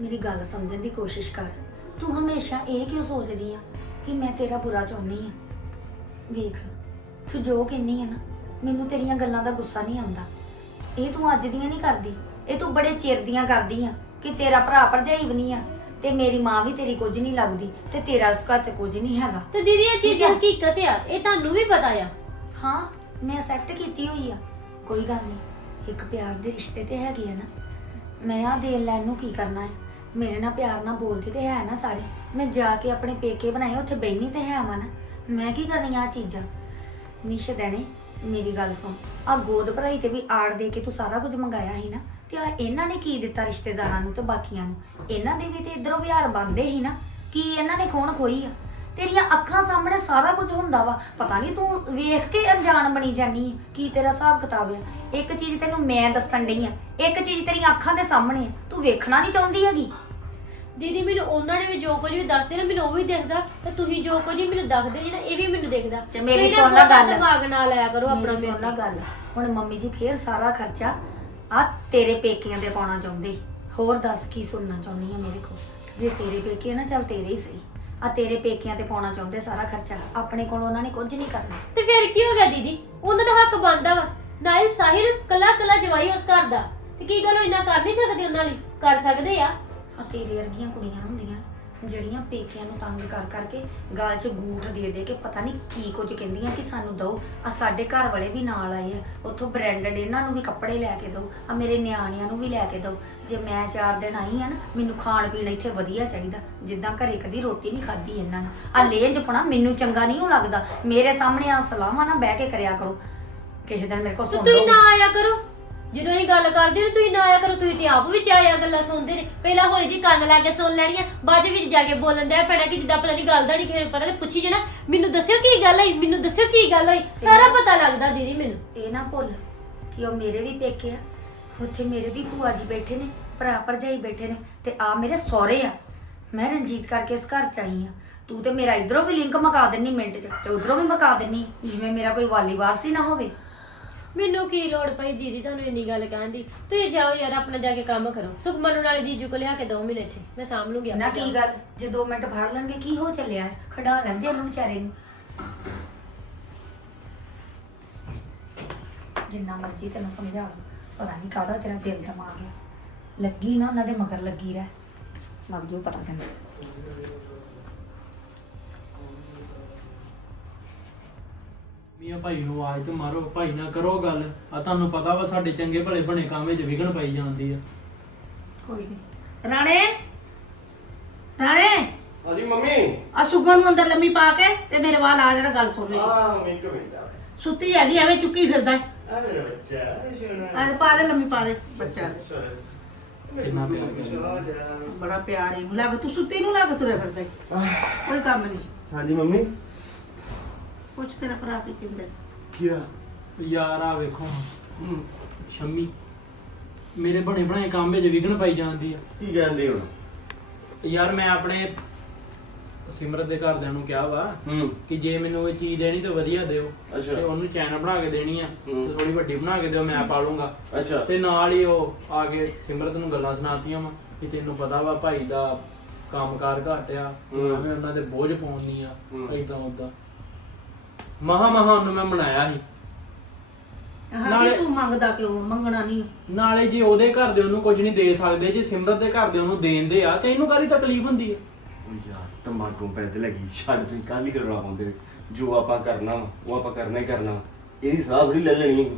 ਮੇਰੀ ਗੱਲ ਸਮਝਣ ਦੀ ਕੋਸ਼ਿਸ਼ ਕਰ। ਤੂੰ ਹਮੇਸ਼ਾ ਇਹ ਕਿਉਂ ਸੋਚਦੀ ਆ ਕਿ ਮੈਂ ਤੇਰਾ ਬੁਰਾ ਚਾਹੁੰਦੀ ਆ? ਵੇਖ ਤੂੰ ਜੋ ਕਹਿੰਨੀ ਆ ਨਾ ਮੈਨੂੰ ਤੇਰੀਆਂ ਗੱਲਾਂ ਦਾ ਗੁੱਸਾ ਨਹੀਂ ਆਉਂਦਾ। ਇਹ ਤੂੰ ਅੱਜ ਦੀਆਂ ਨਹੀਂ ਕਰਦੀ ਇਹ ਤੂੰ ਬੜੇ ਚਿਰ ਦੀਆਂ ਕਰਦੀ ਆ ਕਿ ਤੇਰਾ ਭਰਾ ਭਰਜਾਈ ਵੀ ਨਹੀਂ ਆ ਤੇ ਮੇਰੀ ਮਾਂ ਵੀ ਤੇਰੀ ਕੁਝ ਨਹੀਂ ਲੱਗਦੀ ਤੇ ਤੇਰਾ ਉਸ ਘਰ 'ਚ ਕੁਝ ਨਹੀਂ ਹੈਗਾ। ਤੇ ਦੀਦੀ ਇਹ ਚੀਜ਼ ਠੀਕ ਦੀ ਹੈ। ਹਕੀਕਤ ਆ ਇਹ ਤੁਹਾਨੂੰ ਵੀ ਪਤਾ ਆ। ਹਾਂ ਮੈਂ ਅਸੈਪਟ ਕੀਤੀ ਹੋਈ ਆ। ਕੋਈ ਗੱਲ ਨਹੀਂ ਇੱਕ ਪਿਆਰ ਦੇ ਰਿਸ਼ਤੇ ਤੇ ਹੈਗੇ ਆ ਨਾ। ਮੈਂ ਆ ਦੇਣ ਲੈਣ ਨੂੰ ਕੀ ਕਰਨਾ ਹੈ ਮੇਰੇ ਨਾਲ ਪਿਆਰ ਨਾਲ ਬੋਲਦੀ ਤੇ ਹੈ ਨਾ ਸਾਰੇ। ਮੈਂ ਜਾ ਕੇ ਆਪਣੇ ਪੇਕੇ ਬਣਾਏ ਉੱਥੇ ਬੈਣੀ ਤੇ ਹੈ ਮਨ ਮੈਂ ਕੀ ਕਰਨੀਆਂ ਆ ਚੀਜ਼ਾਂ? ਨਿਸ਼ ਦੇਣੇ। ਮੇਰੀ ਗੱਲ ਸੁਣ। ਆ ਗੋਦ ਭਰਾਈ ਤੇ ਵੀ ਆੜ ਦੇ ਕੇ ਤੂੰ ਸਾਰਾ ਕੁਝ ਮੰਗਾਇਆ ਸੀ ਨਾ, ਤੇ ਆ ਇਹਨਾਂ ਨੇ ਕੀ ਦਿੱਤਾ ਰਿਸ਼ਤੇਦਾਰਾਂ ਨੂੰ ਤੇ ਬਾਕੀਆਂ ਨੂੰ? ਇਹਨਾਂ ਦੇ ਵੀ ਤੇ ਇਧਰੋਂ ਵਿਹਾਰ ਬੰਦੇ ਸੀ ਨਾ, ਕੀ ਇਹਨਾਂ ਨੇ ਖੋਣ ਖੋਈ ਆ? ਤੇਰੀਆਂ ਅੱਖਾਂ ਸਾਹਮਣੇ ਸਾਰਾ ਕੁਝ ਹੁੰਦਾ ਵਾ। ਪਤਾ ਨਹੀਂ ਤੂੰ ਵੇਖ ਕੇ ਅਣਜਾਣ ਬਣੀ ਜਾਨੀ ਆ, ਕੀ ਤੇਰਾ ਹਿਸਾਬ ਕਿਤਾਬ ਆ? ਇੱਕ ਚੀਜ਼ ਤੈਨੂੰ ਮੈਂ ਦੱਸਣ ਡਈ ਆ, ਇੱਕ ਚੀਜ਼ ਤੇਰੀਆਂ ਅੱਖਾਂ ਦੇ ਸਾਹਮਣੇ ਆ। ਤੂੰ ਵੇਖਣਾ ਨਹੀਂ ਚਾਹੁੰਦੀ ਹੈਗੀ? ਦੀਦੀ ਮੈਨੂੰ ਉਹਨਾਂ ਨੇ ਵੀ ਜੋ ਕੁਝ ਵੀ ਦੱਸਦੇ ਨਾ ਮੈਨੂੰ ਉਹ ਵੀ ਦਿਖਦਾ ਤੇ ਤੁਸੀਂ ਜੋ ਕੁਝ ਵੀ ਮੈਨੂੰ ਦੱਸਦੇ ਜੀ ਨਾ ਇਹ ਵੀ ਮੈਨੂੰ ਦਿਖਦਾ। ਤੇ ਮੇਰੀ ਤੁਸੀਂ ਨਾ ਸੁਣ ਲੈ ਬਹੁਤਾ ਗੱਲ। ਦਿਮਾਗ ਨਾਲ ਆਇਆ ਕਰੋ ਆਪਣਾ ਮੇਰੀ ਸੁਣ ਲਾ। ਗੱਲ। ਹੁਣ ਮੰਮੀ ਜੀ ਫੇਰ ਸਾਰਾ ਖਰਚਾ ਆ ਤੇਰੇ ਪੇਕਿਆਂ ਤੇ ਪਾਉਣਾ ਚਾਹੁੰਦੇ। ਹੋਰ ਦੱਸ ਕੀ ਸੁਣਨਾ ਚਾਹੁੰਦੀ ਆ ਮੇਰੇ ਕੋਲ? ਜੇ ਤੇਰੇ ਪੇਕੇ ਆ ਨਾ ਚੱਲ ਤੇਰੇ ਹੀ ਸਹੀ। ਆ ਤੇਰੇ ਪੇਕਿਆਂ ਤੇ ਪਾਉਣਾ ਚਾਹੁੰਦੇ ਸਾਰਾ ਖਰਚਾ। ਆਪਣੇ ਕੋਲ ਉਹਨਾਂ ਨੇ ਕੁਝ ਨਹੀਂ ਕਰਨਾ। ਤੇ ਫਿਰ ਕੀ ਹੋ ਗਿਆ ਦੀਦੀ? ਉਹਨਾਂ ਦਾ ਹੱਕ ਬਣਦਾ ਵਾ। ਨਾਇਲ ਸਾਹਿਲ ਕੱਲਾ ਕੱਲਾ ਜਵਾਈ ਉਸ ਘਰ ਦਾ। ਤੇ ਕੀ ਗੱਲ ਉਹ ਇੰਨਾ ਕਰ ਨਹੀਂ ਸਕਦੇ ਉਹਨਾਂ ਲਈ? ਕਰ ਸਕਦੇ ਆ। ਆ ਤੇਰੇ ਵਰਗੀਆਂ ਕੁੜੀਆਂ ਹੁੰਦੀਆਂ ਜਿਹੜੀਆਂ ਪੇਕਿਆਂ ਨੂੰ ਤੰਗ ਕਰ ਕਰਕੇ ਗਲ 'ਚ ਗੂਠ ਦੇ ਦੇ ਕੇ ਪਤਾ ਨਹੀਂ ਕੀ ਕੁਝ ਕਹਿੰਦੀਆਂ ਕਿ ਸਾਨੂੰ ਦਿਓ ਆ ਸਾਡੇ ਘਰ ਵਾਲੇ ਵੀ ਨਾਲ ਆਏ ਆ ਉੱਥੋਂ ਬ੍ਰਾਂਡਡ ਇਹਨਾਂ ਨੂੰ ਵੀ ਕੱਪੜੇ ਲੈ ਕੇ ਦਿਓ ਆ ਮੇਰੇ ਨਿਆਣਿਆਂ ਨੂੰ ਵੀ ਲੈ ਕੇ ਦਿਓ ਜੇ ਮੈਂ ਚਾਰ ਦਿਨ ਆਈ ਆ ਨਾ ਮੈਨੂੰ ਖਾਣ ਪੀਣ ਇੱਥੇ ਵਧੀਆ ਚਾਹੀਦਾ ਜਿੱਦਾਂ ਘਰੇ ਕਦੀ ਰੋਟੀ ਨਹੀਂ ਖਾਧੀ ਇਹਨਾਂ ਨੇ। ਆ ਲੇਂਜਪਣਾ ਮੈਨੂੰ ਚੰਗਾ ਨਹੀਂ ਉਹ ਲੱਗਦਾ। ਮੇਰੇ ਸਾਹਮਣੇ ਆ ਸਲਾਮਾਂ ਨਾ ਬਹਿ ਕੇ ਕਰਿਆ ਕਰੋ। ਕਿਸੇ ਦਿਨ ਮੇਰੇ ਕੋਲ ਸੁਣ ਤੁਸੀਂ ਲਓ। ਨਾ ਆਇਆ ਕਰੋ। ਜਦੋਂ ਅਸੀਂ ਗੱਲ ਕਰਦੇ ਨੇ ਤੁਸੀਂ ਨਾ ਆਇਆ ਕਰੋ ਤੁਸੀਂ ਤੇ ਆਪ ਵਿੱਚ ਆਇਆ ਗੱਲਾਂ ਸੁਣਦੇ ਨੇ। ਪਹਿਲਾਂ ਹੌਲੀ ਜੀ ਕੰਨ ਲਾ ਕੇ ਸੁਣ ਲੈਣੀਆਂ ਬਾਅਦ ਵਿੱਚ ਜਾ ਕੇ ਬੋਲਣ ਦਿਆ ਪੈਣਾ ਕਿ ਜਿੱਦਾਂ ਪਤਾ ਨਹੀਂ ਗੱਲ ਦਾ ਨਹੀਂ ਖੇਰ ਪਤਾ ਨਹੀਂ ਪੁੱਛੀ ਜਣਾ। ਮੈਨੂੰ ਦੱਸਿਓ ਕੀ ਗੱਲ ਹੋਈ ਮੈਨੂੰ ਦੱਸਿਓ ਕੀ ਗੱਲ ਹੋਈ। ਸਾਰਾ ਪਤਾ ਲੱਗਦਾ ਦੀਦੀ ਮੈਨੂੰ। ਇਹ ਨਾ ਭੁੱਲ ਕਿ ਉਹ ਮੇਰੇ ਵੀ ਪੇਕੇ ਆ। ਉੱਥੇ ਮੇਰੇ ਵੀ ਭੂਆ ਜੀ ਬੈਠੇ ਨੇ ਭਰਾ ਭਰਜਾਈ ਬੈਠੇ ਨੇ ਤੇ ਆ ਮੇਰੇ ਸਹੁਰੇ ਆ। ਮੈਂ ਰਣਜੀਤ ਕਰਕੇ ਇਸ ਘਰ ਚ ਆਈ ਆ। ਤੂੰ ਤੇ ਮੇਰਾ ਇਧਰੋਂ ਵੀ ਲਿੰਕ ਮਕਾ ਦਿੰਨੀ ਮਿੰਟ ਚ ਤੇ ਉਧਰੋਂ ਵੀ ਮਕਾ ਦਿੰਨੀ ਜਿਵੇਂ ਮੇਰਾ ਕੋਈ ਵਾਲੀ ਵਾਰਸ ਹੀ ਨਾ ਹੋਵੇ। ਮੈਨੂੰ ਕੀ ਲੋੜ ਪਈ ਦੀਦੀ ਤੁਹਾਨੂੰ ਇੰਨੀ ਗੱਲ ਕਹਿਣ ਦੀ? ਤੁਸੀਂ ਜਾਓ ਯਾਰ ਆਪਣਾ ਜਾ ਕੇ ਕੰਮ ਕਰੋ। ਸੁਖਮਨ ਨੂੰ ਨਾਲੇ ਜੀਜੂ ਕੋ ਲਿਆ ਕੇ ਦੋ ਮਹੀਨੇ ਇੱਥੇ। ਮੈਂ ਸਾਂਭ ਲੂੰਗੀ ਨਾ ਆਪੇ ਕੀ ਗੱਲ? ਜੇ 2 ਮਿੰਟ ਫੜ ਲੈਣਗੇ ਕੀ ਹੋ ਚੱਲਿਆ? ਹੈ? ਖੜਾ ਲੈਂਦੇ ਉਹਨੂੰ ਵਿਚਾਰੇ ਨੂੰ। ਜਿੰਨਾ ਮਰਜ਼ੀ ਤੈਨੂੰ ਸਮਝਾ ਲਓ। ਪਤਾ ਨਹੀਂ ਕਾਹਦਾ ਤੇਰਾ ਦਿਲ ਦਿਮਾਗ ਹੈ ਲੱਗੀ ਨਾ ਉਹਨਾਂ ਦੇ ਮਗਰ ਲੱਗੀ ਰਹਿ। ਲੱਗ ਜੋ ਪਤਾ ਤੈਨੂੰ। ਮੀਆਂ ਭਾਈ ਨੂੰ ਆਵਾਜ਼ ਤੇ ਮਾਰੋ ਭਾਈ ਨਾ ਕਰੋ ਗੱਲ। ਆ ਤੁਹਾਨੂੰ ਪਤਾ ਵਾ ਸਾਡੇ ਚੰਗੇ ਭਲੇ ਬਣੇ ਕੰਮ ਵਿੱਚ ਵਿਗਣ ਪਾਈ ਜਾਂਦੀ ਆ। ਕੋਈ ਨਹੀਂ ਰਾਣੇ! ਰਾਣੇ! ਹਾਂਜੀ ਮੰਮੀ। ਆ ਸੁਖਮਨ ਨੂੰ ਅੰਦਰ ਲੰਮੀ ਪਾ ਕੇ ਤੇ ਮੇਰੇ ਵੱਲ ਆ ਜਰਾ ਗੱਲ ਸੁਣ ਲਈ ਆ ਮੰਮੀ ਇੱਕ ਮਿੰਟ ਆ। ਸੁੱਤੀ ਹੈਗੀ ਐਵੇਂ ਚੁੱਕੀ ਫਿਰਦਾ ਹੈ। ਆ ਮੇਰਾ ਬੱਚਾ ਸੋਨਾ ਆ ਪਾ ਦੇ ਲੰਮੀ ਪਾ ਦੇ ਬੱਚਾ। ਦੇ ਕਿੰਨਾ ਪਿਆਰ ਕਰਦਾ। ਬੜਾ ਪਿਆਰ ਹੀ ਲੱਗ ਤੂੰ ਸੁੱਤੀ ਨੂੰ ਲੱਗ ਤੁਰਿਆ ਫਿਰਦਾ ਹੈ। ਕੋਈ ਕੰਮ ਨਹੀਂ ਹਾਂਜੀ ਮੰਮੀ। ਪੁੱਛ ਤੇਰਾ ਭਰਾ ਕੀ ਕਹਿੰਦਾ। ਕੀ ਆ ਯਾਰ ਆ ਵੇਖੋ ਹਮ, ਸ਼ੰਮੀ ਮੇਰੇ ਬਣੇ ਬਣਾਏ ਕੰਮ ਵਿੱਚ ਵਿਗਣ ਪਾਈ ਜਾਂਦੀ ਆ ਕੀ ਕਹਿੰਦੇ ਹੁਣ ਯਾਰ ਮੈਂ ਆਪਣੇ ਸਿਮਰਤ ਦੇ ਘਰਦਿਆਂ ਨੂੰ ਕਿਹਾ ਵਾ ਹੂੰ ਕਿ ਜੇ ਮੈਨੂੰ ਇਹ ਚੀਜ਼ ਦੇਣੀ ਤਾਂ ਵਧੀਆ ਦਿਓ ਅੱਛਾ। ਤੇ ਉਹਨੂੰ ਚੈਨ ਬਣਾ ਕੇ ਦੇਣੀ ਆ ਹੂੰ। ਤੇ ਥੋੜੀ ਵੱਡੀ ਬਣਾ ਕੇ ਦਿਓ ਮੈਂ ਪਾ ਲੂੰਗਾ ਅੱਛਾ ਤੇ ਨਾਲ ਹੀ ਉਹ ਆ ਕੇ ਸਿਮਰਤ ਨੂੰ ਗੱਲਾਂ ਸੁਣਾਤੀਆਂ ਵਾ ਕਿ ਤੈਨੂੰ ਪਤਾ ਵਾ ਭਾਈ ਦਾ ਕੰਮਕਾਰ ਘੱਟ ਆ ਤੂੰ ਹੂੰ। ਐਵੇਂ ਉਹਨਾਂ ਦੇ ਬੋਝ ਪਾਉਣੀ ਆ ਹੂੰ। ਇਦਾਂ ਉਦਾਂ ਮਹਾ ਮਹਾ ਉਹਨੂੰ ਮੈਂ ਮਨਾਇਆ ਸੀ। ਹਾਂ ਨਾਲੇ- ਤੂੰ ਮੰਗਦਾ ਕਿਉਂ? ਮੰਗਣਾ ਨਹੀਂ। ਨਾਲੇ ਜੇ ਉਹਦੇ ਘਰ ਦੇ ਉਹਨੂੰ ਕੁਝ ਨਹੀਂ ਦੇ ਸਕਦੇ ਜੇ ਸਿਮਰਤ ਦੇ ਘਰ ਦੇ ਉਹਨੂੰ ਦੇਂਦੇ ਆ ਤੇ ਇਹਨੂੰ ਕਾਹਦੀ ਤਕਲੀਫ ਹੁੰਦੀ ਆ ਉਹ ਯਾਰ ਤੰਬਾਕੂ ਪੈਦ ਲੱਗੀ। ਛੱਡ ਤੂੰ ਕੱਲ ਹੀ ਕਰਵਾ ਪਾਉਂਦੇ ਜੋ ਆਪਾਂ ਕਰਨਾ ਵਾ, ਉਹ ਆਪਾਂ ਕਰਨਾ ਹੀ ਕਰਨਾ ਵਾ। ਇਹਦੀ ਸਲਾਹ ਥੋੜੀ ਲੈ ਲੈਣੀ ਹੈ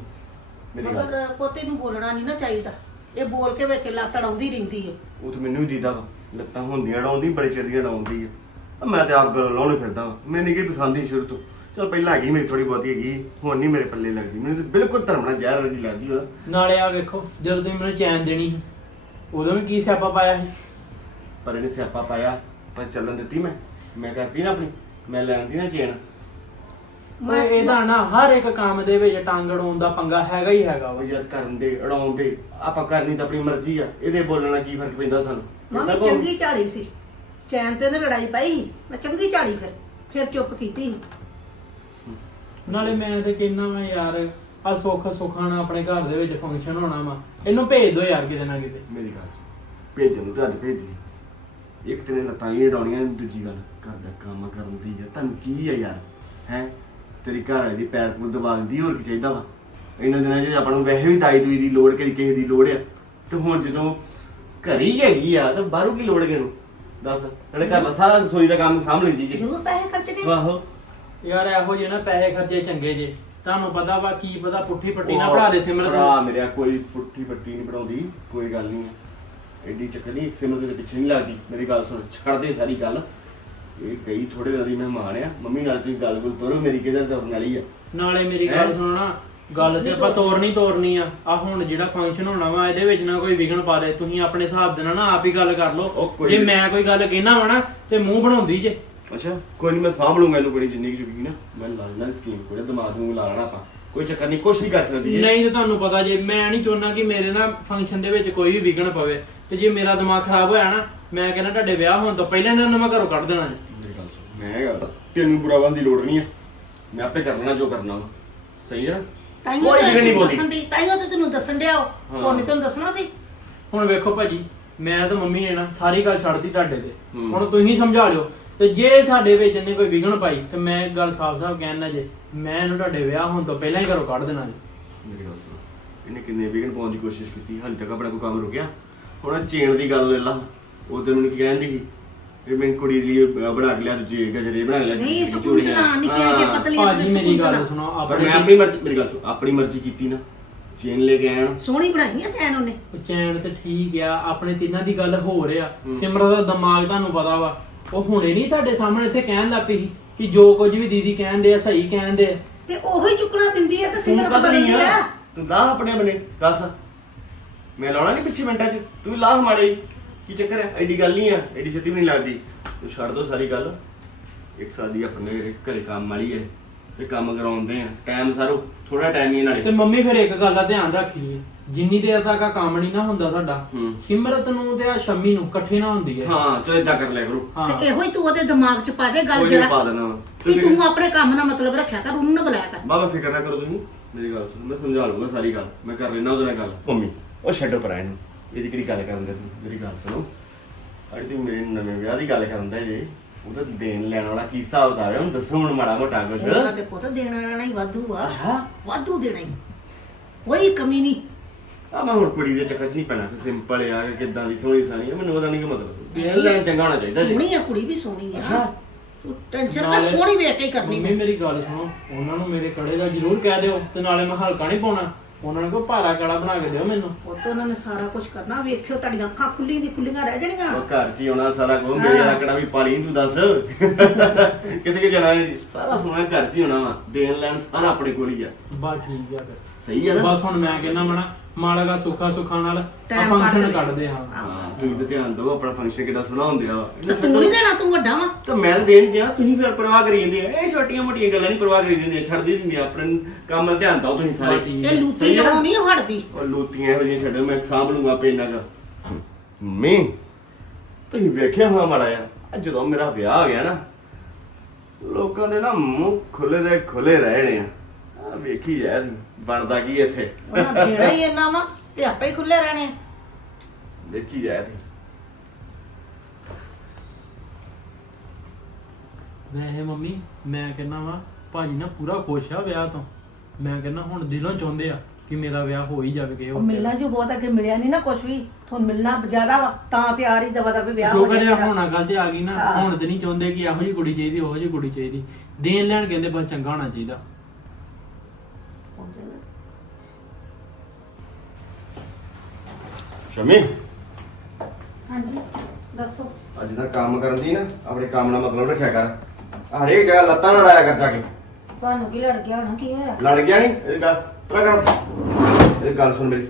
ਮੇਰੀ ਗੱਲ ਮਗਰ ਪੋਤੇ ਨੂੰ ਬੋਲਣਾ ਨਹੀਂ ਨਾ ਚਾਹੀਦਾ। ਇਹ ਬੋਲ ਕੇ ਵਿੱਚ ਲੱਤ ਅੜਾਉਂਦੀ ਰਹਿੰਦੀ ਹੈ ਉਹ ਤਾਂ ਮੈਨੂੰ ਵੀ ਦੀਦਾ ਵਾ। ਲੱਤਾਂ ਹੁੰਦੀਆਂ ਡਾਉਂਦੀ ਬੜੇ ਚਿਰ ਦੀਆਂ ਡਾਉਂਦੀ ਆ। ਮੈਂ ਤੇ ਆਪ ਗੱਲ ਲਾਉਣੇ ਫਿਰਦਾ ਵਾਂ। ਮੈਨੂੰ ਕੀ ਪਸੰਦ ਹੀ ਸ਼ੁਰੂ ਤੋਂ। ਚਲ ਪਹਿਲਾਂ ਹੈਗੀ ਮੇਰੀ ਥੋੜੀ ਬਹੁਤੀ ਹੈਗੀ ਹੁਣ ਨਹੀਂ ਮੇਰੇ ਪੱਲੇ ਲੱਗਦੀ। ਮੈਨੂੰ ਤਾਂ ਬਿਲਕੁਲ ਧਰਮਣਾ ਜ਼ਹਿਰ ਵਰਗੀ ਲੱਗਦੀ ਉਹਦਾ। ਨਾਲੇ ਆ ਵੇਖੋ ਜਦੋਂ ਤੁਸੀਂ ਮੈਨੂੰ ਚੈਨ ਦੇਣੀ ਸੀ ਉਦੋਂ ਵੀ ਕੀ ਸਿਆਪਾ ਪਾਇਆ ਸੀ? ਪਰ ਇਹਨੇ ਸਿਆਪਾ ਪਾਇਆ ਪਰ ਚੱਲਣ ਦਿੱਤੀ ਮੈਂ। ਮੈਂ ਕਰਤੀ ਨਾ ਆਪਣੀ ਮੈਂ ਲੈਂਦੀ ਨਾ ਚੇਨ। ਮੈਂ ਇਹਦਾ ਨਾ ਹਰ ਇੱਕ ਕੰਮ ਦੇ ਵਿੱਚ ਟਾਂਗ ਅੜਾਉਣ ਦਾ ਪੰਗਾ ਹੈਗਾ ਹੀ ਹੈਗਾ ਉਹ ਵਾ ਯਾਰ ਕਰਨ ਦੇ ਅੜਾਉਣ ਦੇ ਆਪਾਂ ਕਰਨੀ ਤਾਂ ਆਪਣੀ ਮਰਜ਼ੀ ਆ। ਇਹਦੇ ਬੋਲਣ ਨਾਲ ਕੀ ਫ਼ਰਕ ਪੈਂਦਾ ਸਾਨੂੰ? ਮੰਮੀ ਚੰਗੀ ਝਾੜੀ ਸੀ। ਚੈਨ ਤੇ ਨੇ ਲੜਾਈ ਪਾਈ ਸੀ। ਮੈਂ ਚੰਗੀ ਝਾੜੀ ਫਿਰ ਫਿਰ ਚੁੱਪ ਕੀਤੀ ਨਾਲੇ ਮੈਂ ਤੇ ਕਹਿੰਦਾ ਮੈਂ ਯਾਰ ਆ ਸੁੱਖ ਸੁਖਾਂ ਨਾਲ ਆਪਣੇ ਘਰ ਦੇ ਵਿੱਚ ਫੰਕਸ਼ਨ ਹੋਣਾ ਵਾ। ਇਹਨੂੰ ਭੇਜ ਦਿਓ ਯਾਰ ਕਿਤੇ ਨਾ ਕਿਤੇ। ਮੇਰੀ ਗੱਲ ਸੁਣ ਭੇਜਣ ਨੂੰ ਤਾਂ ਅੱਜ ਭੇਜ ਦੀ। ਇੱਕ ਤੇ ਨੇ ਲੱਤਾਂ ਹੀ ਡਾਉਣੀਆਂ ਦੂਜੀ ਗੱਲ ਘਰ ਦਾ ਕੰਮ ਕਰਨ ਦੀ ਆ। ਤੁਹਾਨੂੰ ਕੀ ਆ ਯਾਰ ਹੈ? ਤੇਰੀ ਘਰ ਵਾਲੀ ਦੀ ਪੈਰ ਪੂਰ ਦਬਾ ਦਿੰਦੀ ਹੋਰ ਕੀ ਚਾਹੀਦਾ ਵਾ? ਇਹਨਾਂ ਦਿਨਾਂ 'ਚ ਆਪਾਂ ਨੂੰ ਵੈਸੇ ਵੀ ਦਾਈ ਦੂਈ ਦੀ ਲੋੜ ਕਦੀ ਕਿਸੇ ਦੀ ਲੋੜ ਆ। ਤੇ ਹੁਣ ਜਦੋਂ ਘਰ ਹੀ ਹੈਗੀ ਆ ਤਾਂ ਬਾਹਰੋਂ ਕੀ ਲੋੜ ਕਿਨੂੰ ਦੱਸ ਜਿਹੜੇ ਘਰ ਦਾ ਸਾਰਾ ਰਸੋਈ ਦਾ ਕੰਮ ਸਾਂਭ ਲੈਂਦੀ ਜੀ। ਜ਼ਰੂਰ ਪੈਸੇ ਖਰਚਣੇ ਆਹੋ ਯਾਰ ਇਹੋ ਜਿਹੇ ਨਾ ਪੈਸੇ ਖਰਚੇ ਚੰਗੇ ਜੇ। ਤੁਹਾਨੂੰ ਪਤਾ ਵਾ ਕੀ ਪਤਾ ਪੁੱਠੀ ਪੱਟੀ ਨਾ ਪੜਾ ਦੇ ਸਿਮਰਤ ਭਰਾ। ਮੇਰਾ ਕੋਈ ਪੁੱਠੀ ਪੱਟੀ ਨਹੀਂ ਪੜਾਉਂਦੀ ਕੋਈ ਗੱਲ ਨਹੀਂ ਹੈ। ਐਡੀ ਚੱਕਰ ਨਹੀਂ ਸਿਮਰਤ ਦੇ ਪਿੱਛੇ ਨਹੀਂ ਲੱਗਦੀ। ਮੇਰੀ ਗੱਲ ਸੁਣ ਛੱਡ ਦੇ ਸਾਰੀ ਗੱਲ। ਇਹ ਕਈ ਥੋੜੇ ਦਿਨ ਦੀ ਮਹਿਮਾਨ ਆ। ਮੰਮੀ ਨਾਲ ਤੁਸੀਂ ਗੱਲ ਗੁੱਲ ਤੋਰੋ ਮੇਰੀ ਕਿਧਰ ਤੁਰਨ ਵਾਲੀ ਆ? ਨਾਲੇ ਮੇਰੀ ਹੈਂ? ਗੱਲ ਸੁਣਨਾ ਗੱਲ ਤੇ ਆਪਾਂ ਤੋਰਨੀ ਤੋਰਨੀ ਆ। ਆ ਹੁਣ ਜਿਹੜਾ ਫੰਕਸ਼ਨ ਹੋਣਾ ਵਾ ਇਹਦੇ ਵਿੱਚ ਨਾ ਕੋਈ ਵਿਗਣ ਪਾ ਦੇ। ਤੁਸੀਂ ਆਪਣੇ ਹਿਸਾਬ ਦੇ ਨਾਲ ਨਾ ਆਪ ਹੀ ਗੱਲ ਕਰ ਉਹ ਲਓ ਕੋਈ ਜੇ। ਮੈਂ ਕੋਈ ਗੱਲ ਕਹਿਣਾ ਵਾ ਨਾ ਤੇ ਮੂੰਹ ਬਣਾਉਂਦੀ ਜੇ। ਅੱਛਾ ਕੋਈ ਨਹੀਂ ਮੈਂ ਸਾਂਭ ਲੂੰਗਾ ਇਹਨੂੰ ਬੜੀ ਜਿੰਨੀ ਚੁੱਕੀ ਨਾ ਮੈਂ ਲਾ ਲੈਣਾ ਸਕੀਮ ਕੋਈ ਦਿਮਾਗ ਨੂੰ ਲਾ ਲੈਣਾ ਆਪਾਂ। ਕੋਈ ਚੱਕਰ ਨਹੀਂ ਕੁਛ ਨਹੀਂ ਕਰ ਸਕਦੀ ਇਹ। ਨਹੀਂ ਤੇ ਤੁਹਾਨੂੰ ਪਤਾ ਜੇ ਮੈਂ ਨਹੀਂ ਚਾਹੁੰਦਾ ਕਿ ਮੇਰੇ ਨਾ ਫੰਕਸ਼ਨ ਦੇ ਵਿੱਚ ਕੋਈ ਵੀ ਵਿਗਣ ਪਵੇ। ਤੇ ਜੇ ਮੇਰਾ ਦਿਮਾਗ ਖਰਾਬ ਹੋਇਆ ਨਾ ਮੈਂ ਕਹਿੰਦਾ ਤੁਹਾਡੇ ਵਿਆਹ ਹੋਣ ਤੋਂ ਪਹਿਲਾਂ ਇਹਨਾਂ ਨੂੰ ਮੈਂ ਘਰੋਂ ਕੱਢ ਦੇਣਾ ਜੀ। ਮੇਰੀ ਗੱਲ ਸੁਣ ਮੈਂ ਗੱਲ ਤੈਨੂੰ ਬੁਰਾ ਬੰਦ ਦੀ ਲੋੜ ਨਹੀਂ ਆ। ਮੈਂ ਆਪੇ ਕਰਨਾ ਜੋ ਕਰਨਾ ਵਾ। ਸਹੀ ਹੈ ਨਾ? ਤਾਈਓ ਕੋਈ ਵਿਗੜ ਨਹੀਂ ਬੋਲਦੀ ਦੱਸਣ ਦੀ ਤਾਈਓ ਤੇ ਤੈਨੂੰ ਦੱਸਣ ਡਿਆ ਉਹ ਹਾਂ। ਤੈਨੂੰ ਦੱਸਣਾ ਸੀ? ਹੁਣ ਵੇਖੋ ਭਾਜੀ ਮੈਂ ਤੇ ਮੰਮੀ ਨੇ ਨਾ ਸਾਰੀ ਗੱਲ ਛੱਡਤੀ ਤੁਹਾਡੇ ਤੇ। ਹੂੰ। ਹੁਣ ਤੁਸੀਂ ਸਮਝਾ ਲਿਓ ਤੇ ਜੇ ਸਾਡੇ ਵਿੱਚ ਇਹਨੇ ਕੋਈ ਵਿਗਣ ਪਾਈ ਤੇ ਮੈਂ ਇੱਕ ਗੱਲ ਸਾਫ਼-ਸਾਫ਼ ਕਹਿਣਾ ਜੇ ਮੈਂ ਇਹਨੂੰ ਤੁਹਾਡੇ ਵਿਆਹ ਹੋਣ ਤੋਂ ਪਹਿਲਾਂ ਹੀ ਘਰੋਂ ਕੱਢ ਦੇਣਾ ਜੀ ਮੇਰੀ ਗੱਲ ਸੁਣ ਇਹਨੇ ਕਿੰਨੇ ਵਿਗਨ ਪਾਉਣ ਦੀ ਕੋਸ਼ਿਸ਼ ਕੀਤੀ ਹਾਲੇ ਤੱਕ ਆਪਣਾ ਕੋਈ ਕੰਮ ਰੁਕਿਆ ਹੁਣ ਚੇਨ ਦੀ ਗੱਲ ਲੈ ਲਾ ਉਹ ਤੇ ਮੈਨੂੰ ਕੀ ਕਹਿੰਦੀ ਸੀ ਇਹ ਮੈਂ ਕੁੜੀ ਅਹ, ਬਣਾ ਕੇ ਲਿਆ ਦੂਜੀ ਗਜਰੇ ਬਣਾ ਕੇ ਲਿਆ ਨਹੀਂ ਦੂਜੀ ਚੂੜੀਆਂ। ਨਿੱਕੀਆਂ ਕੇ ਹਾਂ। ਪਤਲੀਆਂ ਭਾਜੀ ਮੇਰੀ ਗੱਲ। ਸੁਣੋ ਪਰ ਆਪਣੇ ਮੈਂ ਆਪਣੀ ਮਰਜ਼ੀ ਮੇਰੀ ਗੱਲ ਸੁਣ ਆਪਣੀ ਮਰਜ਼ੀ ਕੀਤੀ ਨਾ ਚੇਨ ਲੈ ਕੇ ਆਇਆ ਨਾ ਸੋਹਣੀ ਬਣਾਈ ਆ ਚੈਨ ਉਹਨੇ ਉਹ ਚੈਨ ਤੇ ਠੀਕ ਆ ਆਪਣੇ ਤਿੰਨਾਂ ਦੀ ਗੱਲ ਹੋ ਰਿਹਾ ਹੂੰ। ਸਿਮਰਤ ਦਾ ਦਿਮਾਗ ਤੁਹਾਨੂੰ ਪਤਾ ਵਾ ਉਹ ਹੁਣੇ ਨਹੀਂ ਤੁਹਾਡੇ ਸਾਹਮਣੇ ਇੱਥੇ ਕਹਿਣ ਲੱਗ ਪਈ ਸੀ ਕਿ ਜੋ ਕੁਝ ਵੀ ਦੀਦੀ ਕਹਿੰਦੇ ਆ ਸਹੀ ਕਹਿੰਦੇ ਆ। ਤੇ ਉਹੋ ਹੀ ਚੁੱਕਣਾ ਦਿੰਦੀ ਹੈ ਤੇ ਤੂੰ ਸਿਮਰਤ ਪਤਾ ਨਹੀਂ ਬਦਲਦੀ ਆ। ਤੂੰ ਲਾ ਆਪਣੇ ਬਨੇ ਦੱਸ ਮੈਂ ਲਾਉਣਾ ਨਹੀਂ ਪਿੱਛੇ ਮਿੰਟਾਂ 'ਚ? ਤੂੰ ਲਾ ਮਾੜੇ ਕੀ ਚੱਕਰ ਹੈ ਐਡੀ ਗੱਲ ਨਹੀਂ ਆ। ਐਡੀ ਛੇਤੀ ਵੀ ਨਹੀਂ ਲੱਗਦੀ। ਤੂੰ ਛੱਡ ਦੋ ਸਾਰੀ ਗੱਲ। ਇੱਕ ਸਾਦੀ ਆਪਣੇ ਘਰੇ ਕੰਮ ਵਾਲੀ ਹੈ ਤੇ ਕੰਮ ਕਰਾਉਂਦੇ ਆ। ਟਾਈਮ ਸਾਰੋ ਥੋੜਾ ਟਾਈਮ ਹੀ ਤੇ ਨਾਲੇ। ਮੰਮੀ ਫਿਰ ਇੱਕ ਗੱਲ ਦਾ ਧਿਆਨ ਰੱਖੀਏ ਜਿੰਨੀ ਦੇਰ ਤੱਕ ਆ ਕੰਮ ਨਹੀਂ ਨਾ ਹੁੰਦਾ ਸਾਡਾ ਹੂੰ। ਸਿਮਰਤ ਨੂੰ ਤੇ ਆ ਸ਼ੰਮੀ ਨੂੰ ਇਕੱਠੇ ਨਾ ਹੁੰਦੀ ਹੈ। ਹਾਂ ਚਲ ਇਦਾਂ ਕਰ ਲਿਆ ਕਰੋ ਹਾਂ। ਤੇ ਇਹੋ ਹੀ ਤੂੰ ਉਹਦੇ ਦਿਮਾਗ 'ਚ ਪਾ ਦੇ ਗੱਲ ਕੋਈ ਨਹੀਂ ਪਾ ਦੇਣਾ ਵਾ। ਤੁਸੀਂ- ਤੂੰ ਆਪਣੇ ਕੰਮ ਨਾਲ ਮਤਲਬ ਰੱਖਿਆ ਕਰ ਉਹਨੂੰ ਨਾ ਬੁਲਾਇਆ ਕਰ। ਬਾਬਾ ਫਿਕਰ ਨਾ ਕਰੋ ਤੁਸੀਂ। ਮੇਰੀ ਗੱਲ ਸੁਣੋ ਮੈਂ ਸਮਝਾ ਲੂੰਗਾ ਸਾਰੀ ਗੱਲ। ਮੈਂ ਕਰ ਲੈਣਾ ਉਹਦੇ ਨਾਲ ਗੱਲ। ਮੰਮੀ ਉਹ ਛੱਡੋ ਪਰਾਂ ਇਹਨੂੰ। ਇਹਦੀ ਕਿਹੜੀ ਗੱਲ ਕਰਨ ਦੇ ਤੂੰ ਮੇਰੀ ਗੱਲ ਸੁਣੋ। ਅੜੀ ਤੂੰ ਮੇਰੇ ਨਵੇਂ ਵਿਆਹ ਦੀ ਗੱਲ ਕਰਨ ਦਾ ਜੇ। ਉਹ ਤਾਂ ਦੇਣ ਲੈਣ ਵਾਲਾ ਕੀ ਹਿਸਾਬ ਦਾ ਹੈ ਹੁਣ ਦੱਸੋ ਹੁਣ ਮਾੜਾ ਮੋਟਾ ਕੁਛ। ਉਹਦਾ ਤੇ ਪੁੱਤ ਦੇਣਾ ਰਹਿਣਾ ਹੀ ਵਾਧੂ ਆ। ਅੱਛਾ। ਵਾਧੂ ਦੇਣਾ ਹੀ। ਕੋਈ ਕਮੀ ਨਹੀਂ। ਆ ਮੈਂ ਹੁਣ ਕੁੜੀ ਦੇ ਚੱਕਰ 'ਚ ਨਹੀਂ ਪੈਣਾ ਕਿ ਸਿੰਪਲ ਆ ਕਿ ਕਿੱਦਾਂ ਦੀ ਸੋਹਣੀ ਸਾਣੀ ਆ ਮੈਨੂੰ ਉਹਦਾ ਨਹੀਂ ਕਿ ਮਤਲਬ। ਦੇਣ ਲੈਣ ਚੰਗਾ ਹੋਣਾ ਚਾਹੀਦਾ ਜੀ। ਸੋਹਣੀ ਆ ਕੁੜੀ ਵੀ ਸੋਹਣੀ ਆ। ਅੱਛਾ। ਤੂੰ ਟੈਨਸ਼ਨ ਕਰ ਨਾਲੇ- ਸੋਹਣੀ ਵੇਖ ਕੇ ਹੀ ਕਰਨੀ ਮੰਮੀ ਮੈਂ। ਮੇਰੀ ਗੱਲ ਸੁਣੋ ਉਹਨਾਂ ਨੂੰ ਮੇਰੇ ਕੜੇ ਦਾ ਜ਼ਰੂਰ ਕਹਿ ਦਿਓ ਤੇ ਨਾਲੇ ਮੈਂ ਹਲਕਾ ਨਹੀਂ ਪਾਉਣਾ। ਉਹਨਾਂ ਨੂੰ ਕੋ ਭਾਰਾ ਕੜਾ ਬਣਾ ਕੇ ਦਿਓ ਮੈਨੂੰ। ਪੁੱਤ ਉਹਨਾਂ ਨੇ ਸਾਰਾ ਕੁਝ ਕਰਨਾ ਵੇਖਿਓ ਤੁਹਾਡੀਆਂ ਅੱਖਾਂ ਖੁੱਲੀ ਦੀ ਖੁੱਲੀਆਂ ਰਹਿ ਜਾਣੀਆਂ। ਉਹ ਘਰ 'ਚ ਹੀ ਆਉਣਾ ਸਾਰਾ ਕੁਝ ਮੇਰੇ ਹਾਂ। ਆਕੜਾ ਵੀ ਪਾਲੀ ਤੂੰ ਦੱਸ। ਕਿਤੇ ਕਿ ਜਾਣਾ ਹੈ? ਜੀ? ਸਾਰਾ ਸੋਨਾ ਘਰ 'ਚ ਹੀ ਹੋਣਾ ਵਾ। ਦੇਣ ਲੈਣ ਸਾਰਾ ਆਪਣੇ ਕੋਲ ਹੀ ਆ। ਬਸ ਠੀਕ ਆ ਫਿਰ। ਸਹੀ ਆ ਨਾ? ਬਸ ਹੁਣ ਮੈਂ ਕਹਿੰਦਾ ਮਣਾ ਮਾੜਾ ਦਾ ਸੁੱਖਾ ਸੁੱਖਾ ਨਾਲ Time ਫੰਕਸ਼ਨ ਕੱਢ ਕੱਢਦੇ ਹਾਂ। ਹਾਂ। ਤੁਸੀਂ ਤੇ ਧਿਆਨ ਦਿਓ ਆਪਣਾ ਫੰਕਸ਼ਨ ਕਿੱਡਾ ਸੋਹਣਾ ਹੁੰਦਿਆ ਵਾ। ਤੇ ਨਹੀਂ ਦੇਣਾ ਤੂੰ ਵੱਡਾ ਵਾ। ਤਾਂ ਮੈਂ ਤਾਂ ਦੇਣ ਗਿਆ ਤੁਸੀਂ ਫਿਰ ਪਰਵਾਹ ਕਰੀ ਜਾਂਦੇ ਆ। ਇਹ ਛੋਟੀਆਂ ਮੋਟੀਆਂ ਗੱਲਾਂ ਨਹੀਂ ਪਰਵਾਹ ਕਰੀ ਜਾਂਦੀਆਂ ਛੱਡਦੀ ਦਿੰਦੀਆਂ ਆਪਣੇ ਕੰਮ ਵੱਲ ਧਿਆਨ ਦਿਓ ਤੁਸੀਂ ਬਸ ਸਾਰੇ। ਠੀਕ ਇਹ ਲੂਤੀ ਸਹੀ ਆ? ਨਹੀਂ ਹਟਦੀ? ਉਹ ਲੂਤੀਆਂ ਇਹੋ ਜਿਹੀਆਂ ਛੱਡੋ ਮੈਂ ਸਾਂਭ ਲੂੰਗਾ ਆਪੇ ਇੰਨਾ ਕੁ। ਮੰਮੀ ਤੁਸੀਂ ਵੇਖਿਆ ਹੋਣਾ ਮਾੜਾ ਆ ਅੱਜ ਜਦੋਂ ਮੇਰਾ ਵਿਆਹ ਹੋ ਗਿਆ ਨਾ ਲੋਕਾਂ ਦੇ ਨਾ ਮੂੰਹ ਖੁੱਲੇ ਦੇ ਖੁੱਲੇ ਰਹਿਣੇ ਆ। ਆ ਵੇਖੀ ਜਾ ਬਣਦਾ ਕੀ ਇੱਥੇ? ਉਹਨਾਂ ਦੇਣਾ ਹੀ ਇੰਨਾ ਵਾ ਤੇ ਆਪੇ ਹੀ ਖੁੱਲੇ ਰਹਿਣੇ ਆ। ਦੇਖੀ ਜਾ ਇੱਥੇ ਵੈਸੇ ਮੰਮੀ ਮੈਂ ਕਹਿੰਦਾ ਵਾਂ ਭਾਜੀ ਨਾ ਪੂਰਾ ਖੁਸ਼ ਆ ਵਿਆਹ ਤੋਂ। ਮੈਂ ਕਹਿੰਦਾ ਹੁਣ ਦਿਲੋਂ ਚਾਹੁੰਦੇ ਆ ਕਿ ਮੇਰਾ ਵਿਆਹ ਹੋ ਹੀ ਜਾਵੇ ਕਿ ਉਹ ਮਿਲਣਾ ਜੋ ਬਹੁਤ ਅੱਗੇ ਮਿਲਿਆ ਨਹੀਂ ਨਾ ਕੁਝ ਵੀ ਤੁਹਾਨੂੰ ਮਿਲਣਾ ਜ਼ਿਆਦਾ ਵਾ ਤਾਂ ਤਿਆਰ ਹੀ ਦਵਾ ਦਵੇ ਵਿਆਹ ਹੋ ਸ਼ੁਕਰ ਜਾਏ ਆ ਹੋਣਾ ਗੱਲ ਤੇ ਆ ਗਈ ਨਾ ਹਾਂ। ਹੁਣ ਤੇ ਨਹੀਂ ਚਾਹੁੰਦੇ ਕਿ ਇਹੋ ਜਿਹੀ ਕੁੜੀ ਚਾਹੀਦੀ ਉਹੋ ਜਿਹੀ ਕੁੜੀ ਚਾਹੀਦੀ। ਦੇਣ ਲੈਣ ਕਹਿੰਦੇ ਬਸ ਚੰਗਾ ਹੋਣਾ ਚਾਹੀਦਾ। ਸ਼ਮੀ। ਹਾਂਜੀ ਦੱਸੋ। ਅੱਜ ਦਾ ਕੰਮ ਕਰਨ ਦੀ ਨਾ ਆਪਣੇ ਕੰਮ ਨਾਲ ਮਤਲਬ ਰੱਖਿਆ ਕਰ। ਹਰੇਕ ਜਗ੍ਹਾ ਲੱਤਾਂ ਨਾਲ ਆਇਆ ਕਰ ਜਾ ਕੇ। ਤੁਹਾਨੂੰ ਕੀ ਲੜ ਗਿਆ ਹੋਣਾ ਕੀ ਹੋਇਆ? ਲੜ ਗਿਆ ਨਹੀਂ ਇਹ ਗੱਲ ਤਰਾ ਕਰ। ਇਹ ਗੱਲ ਸੁਣ ਮੇਰੀ।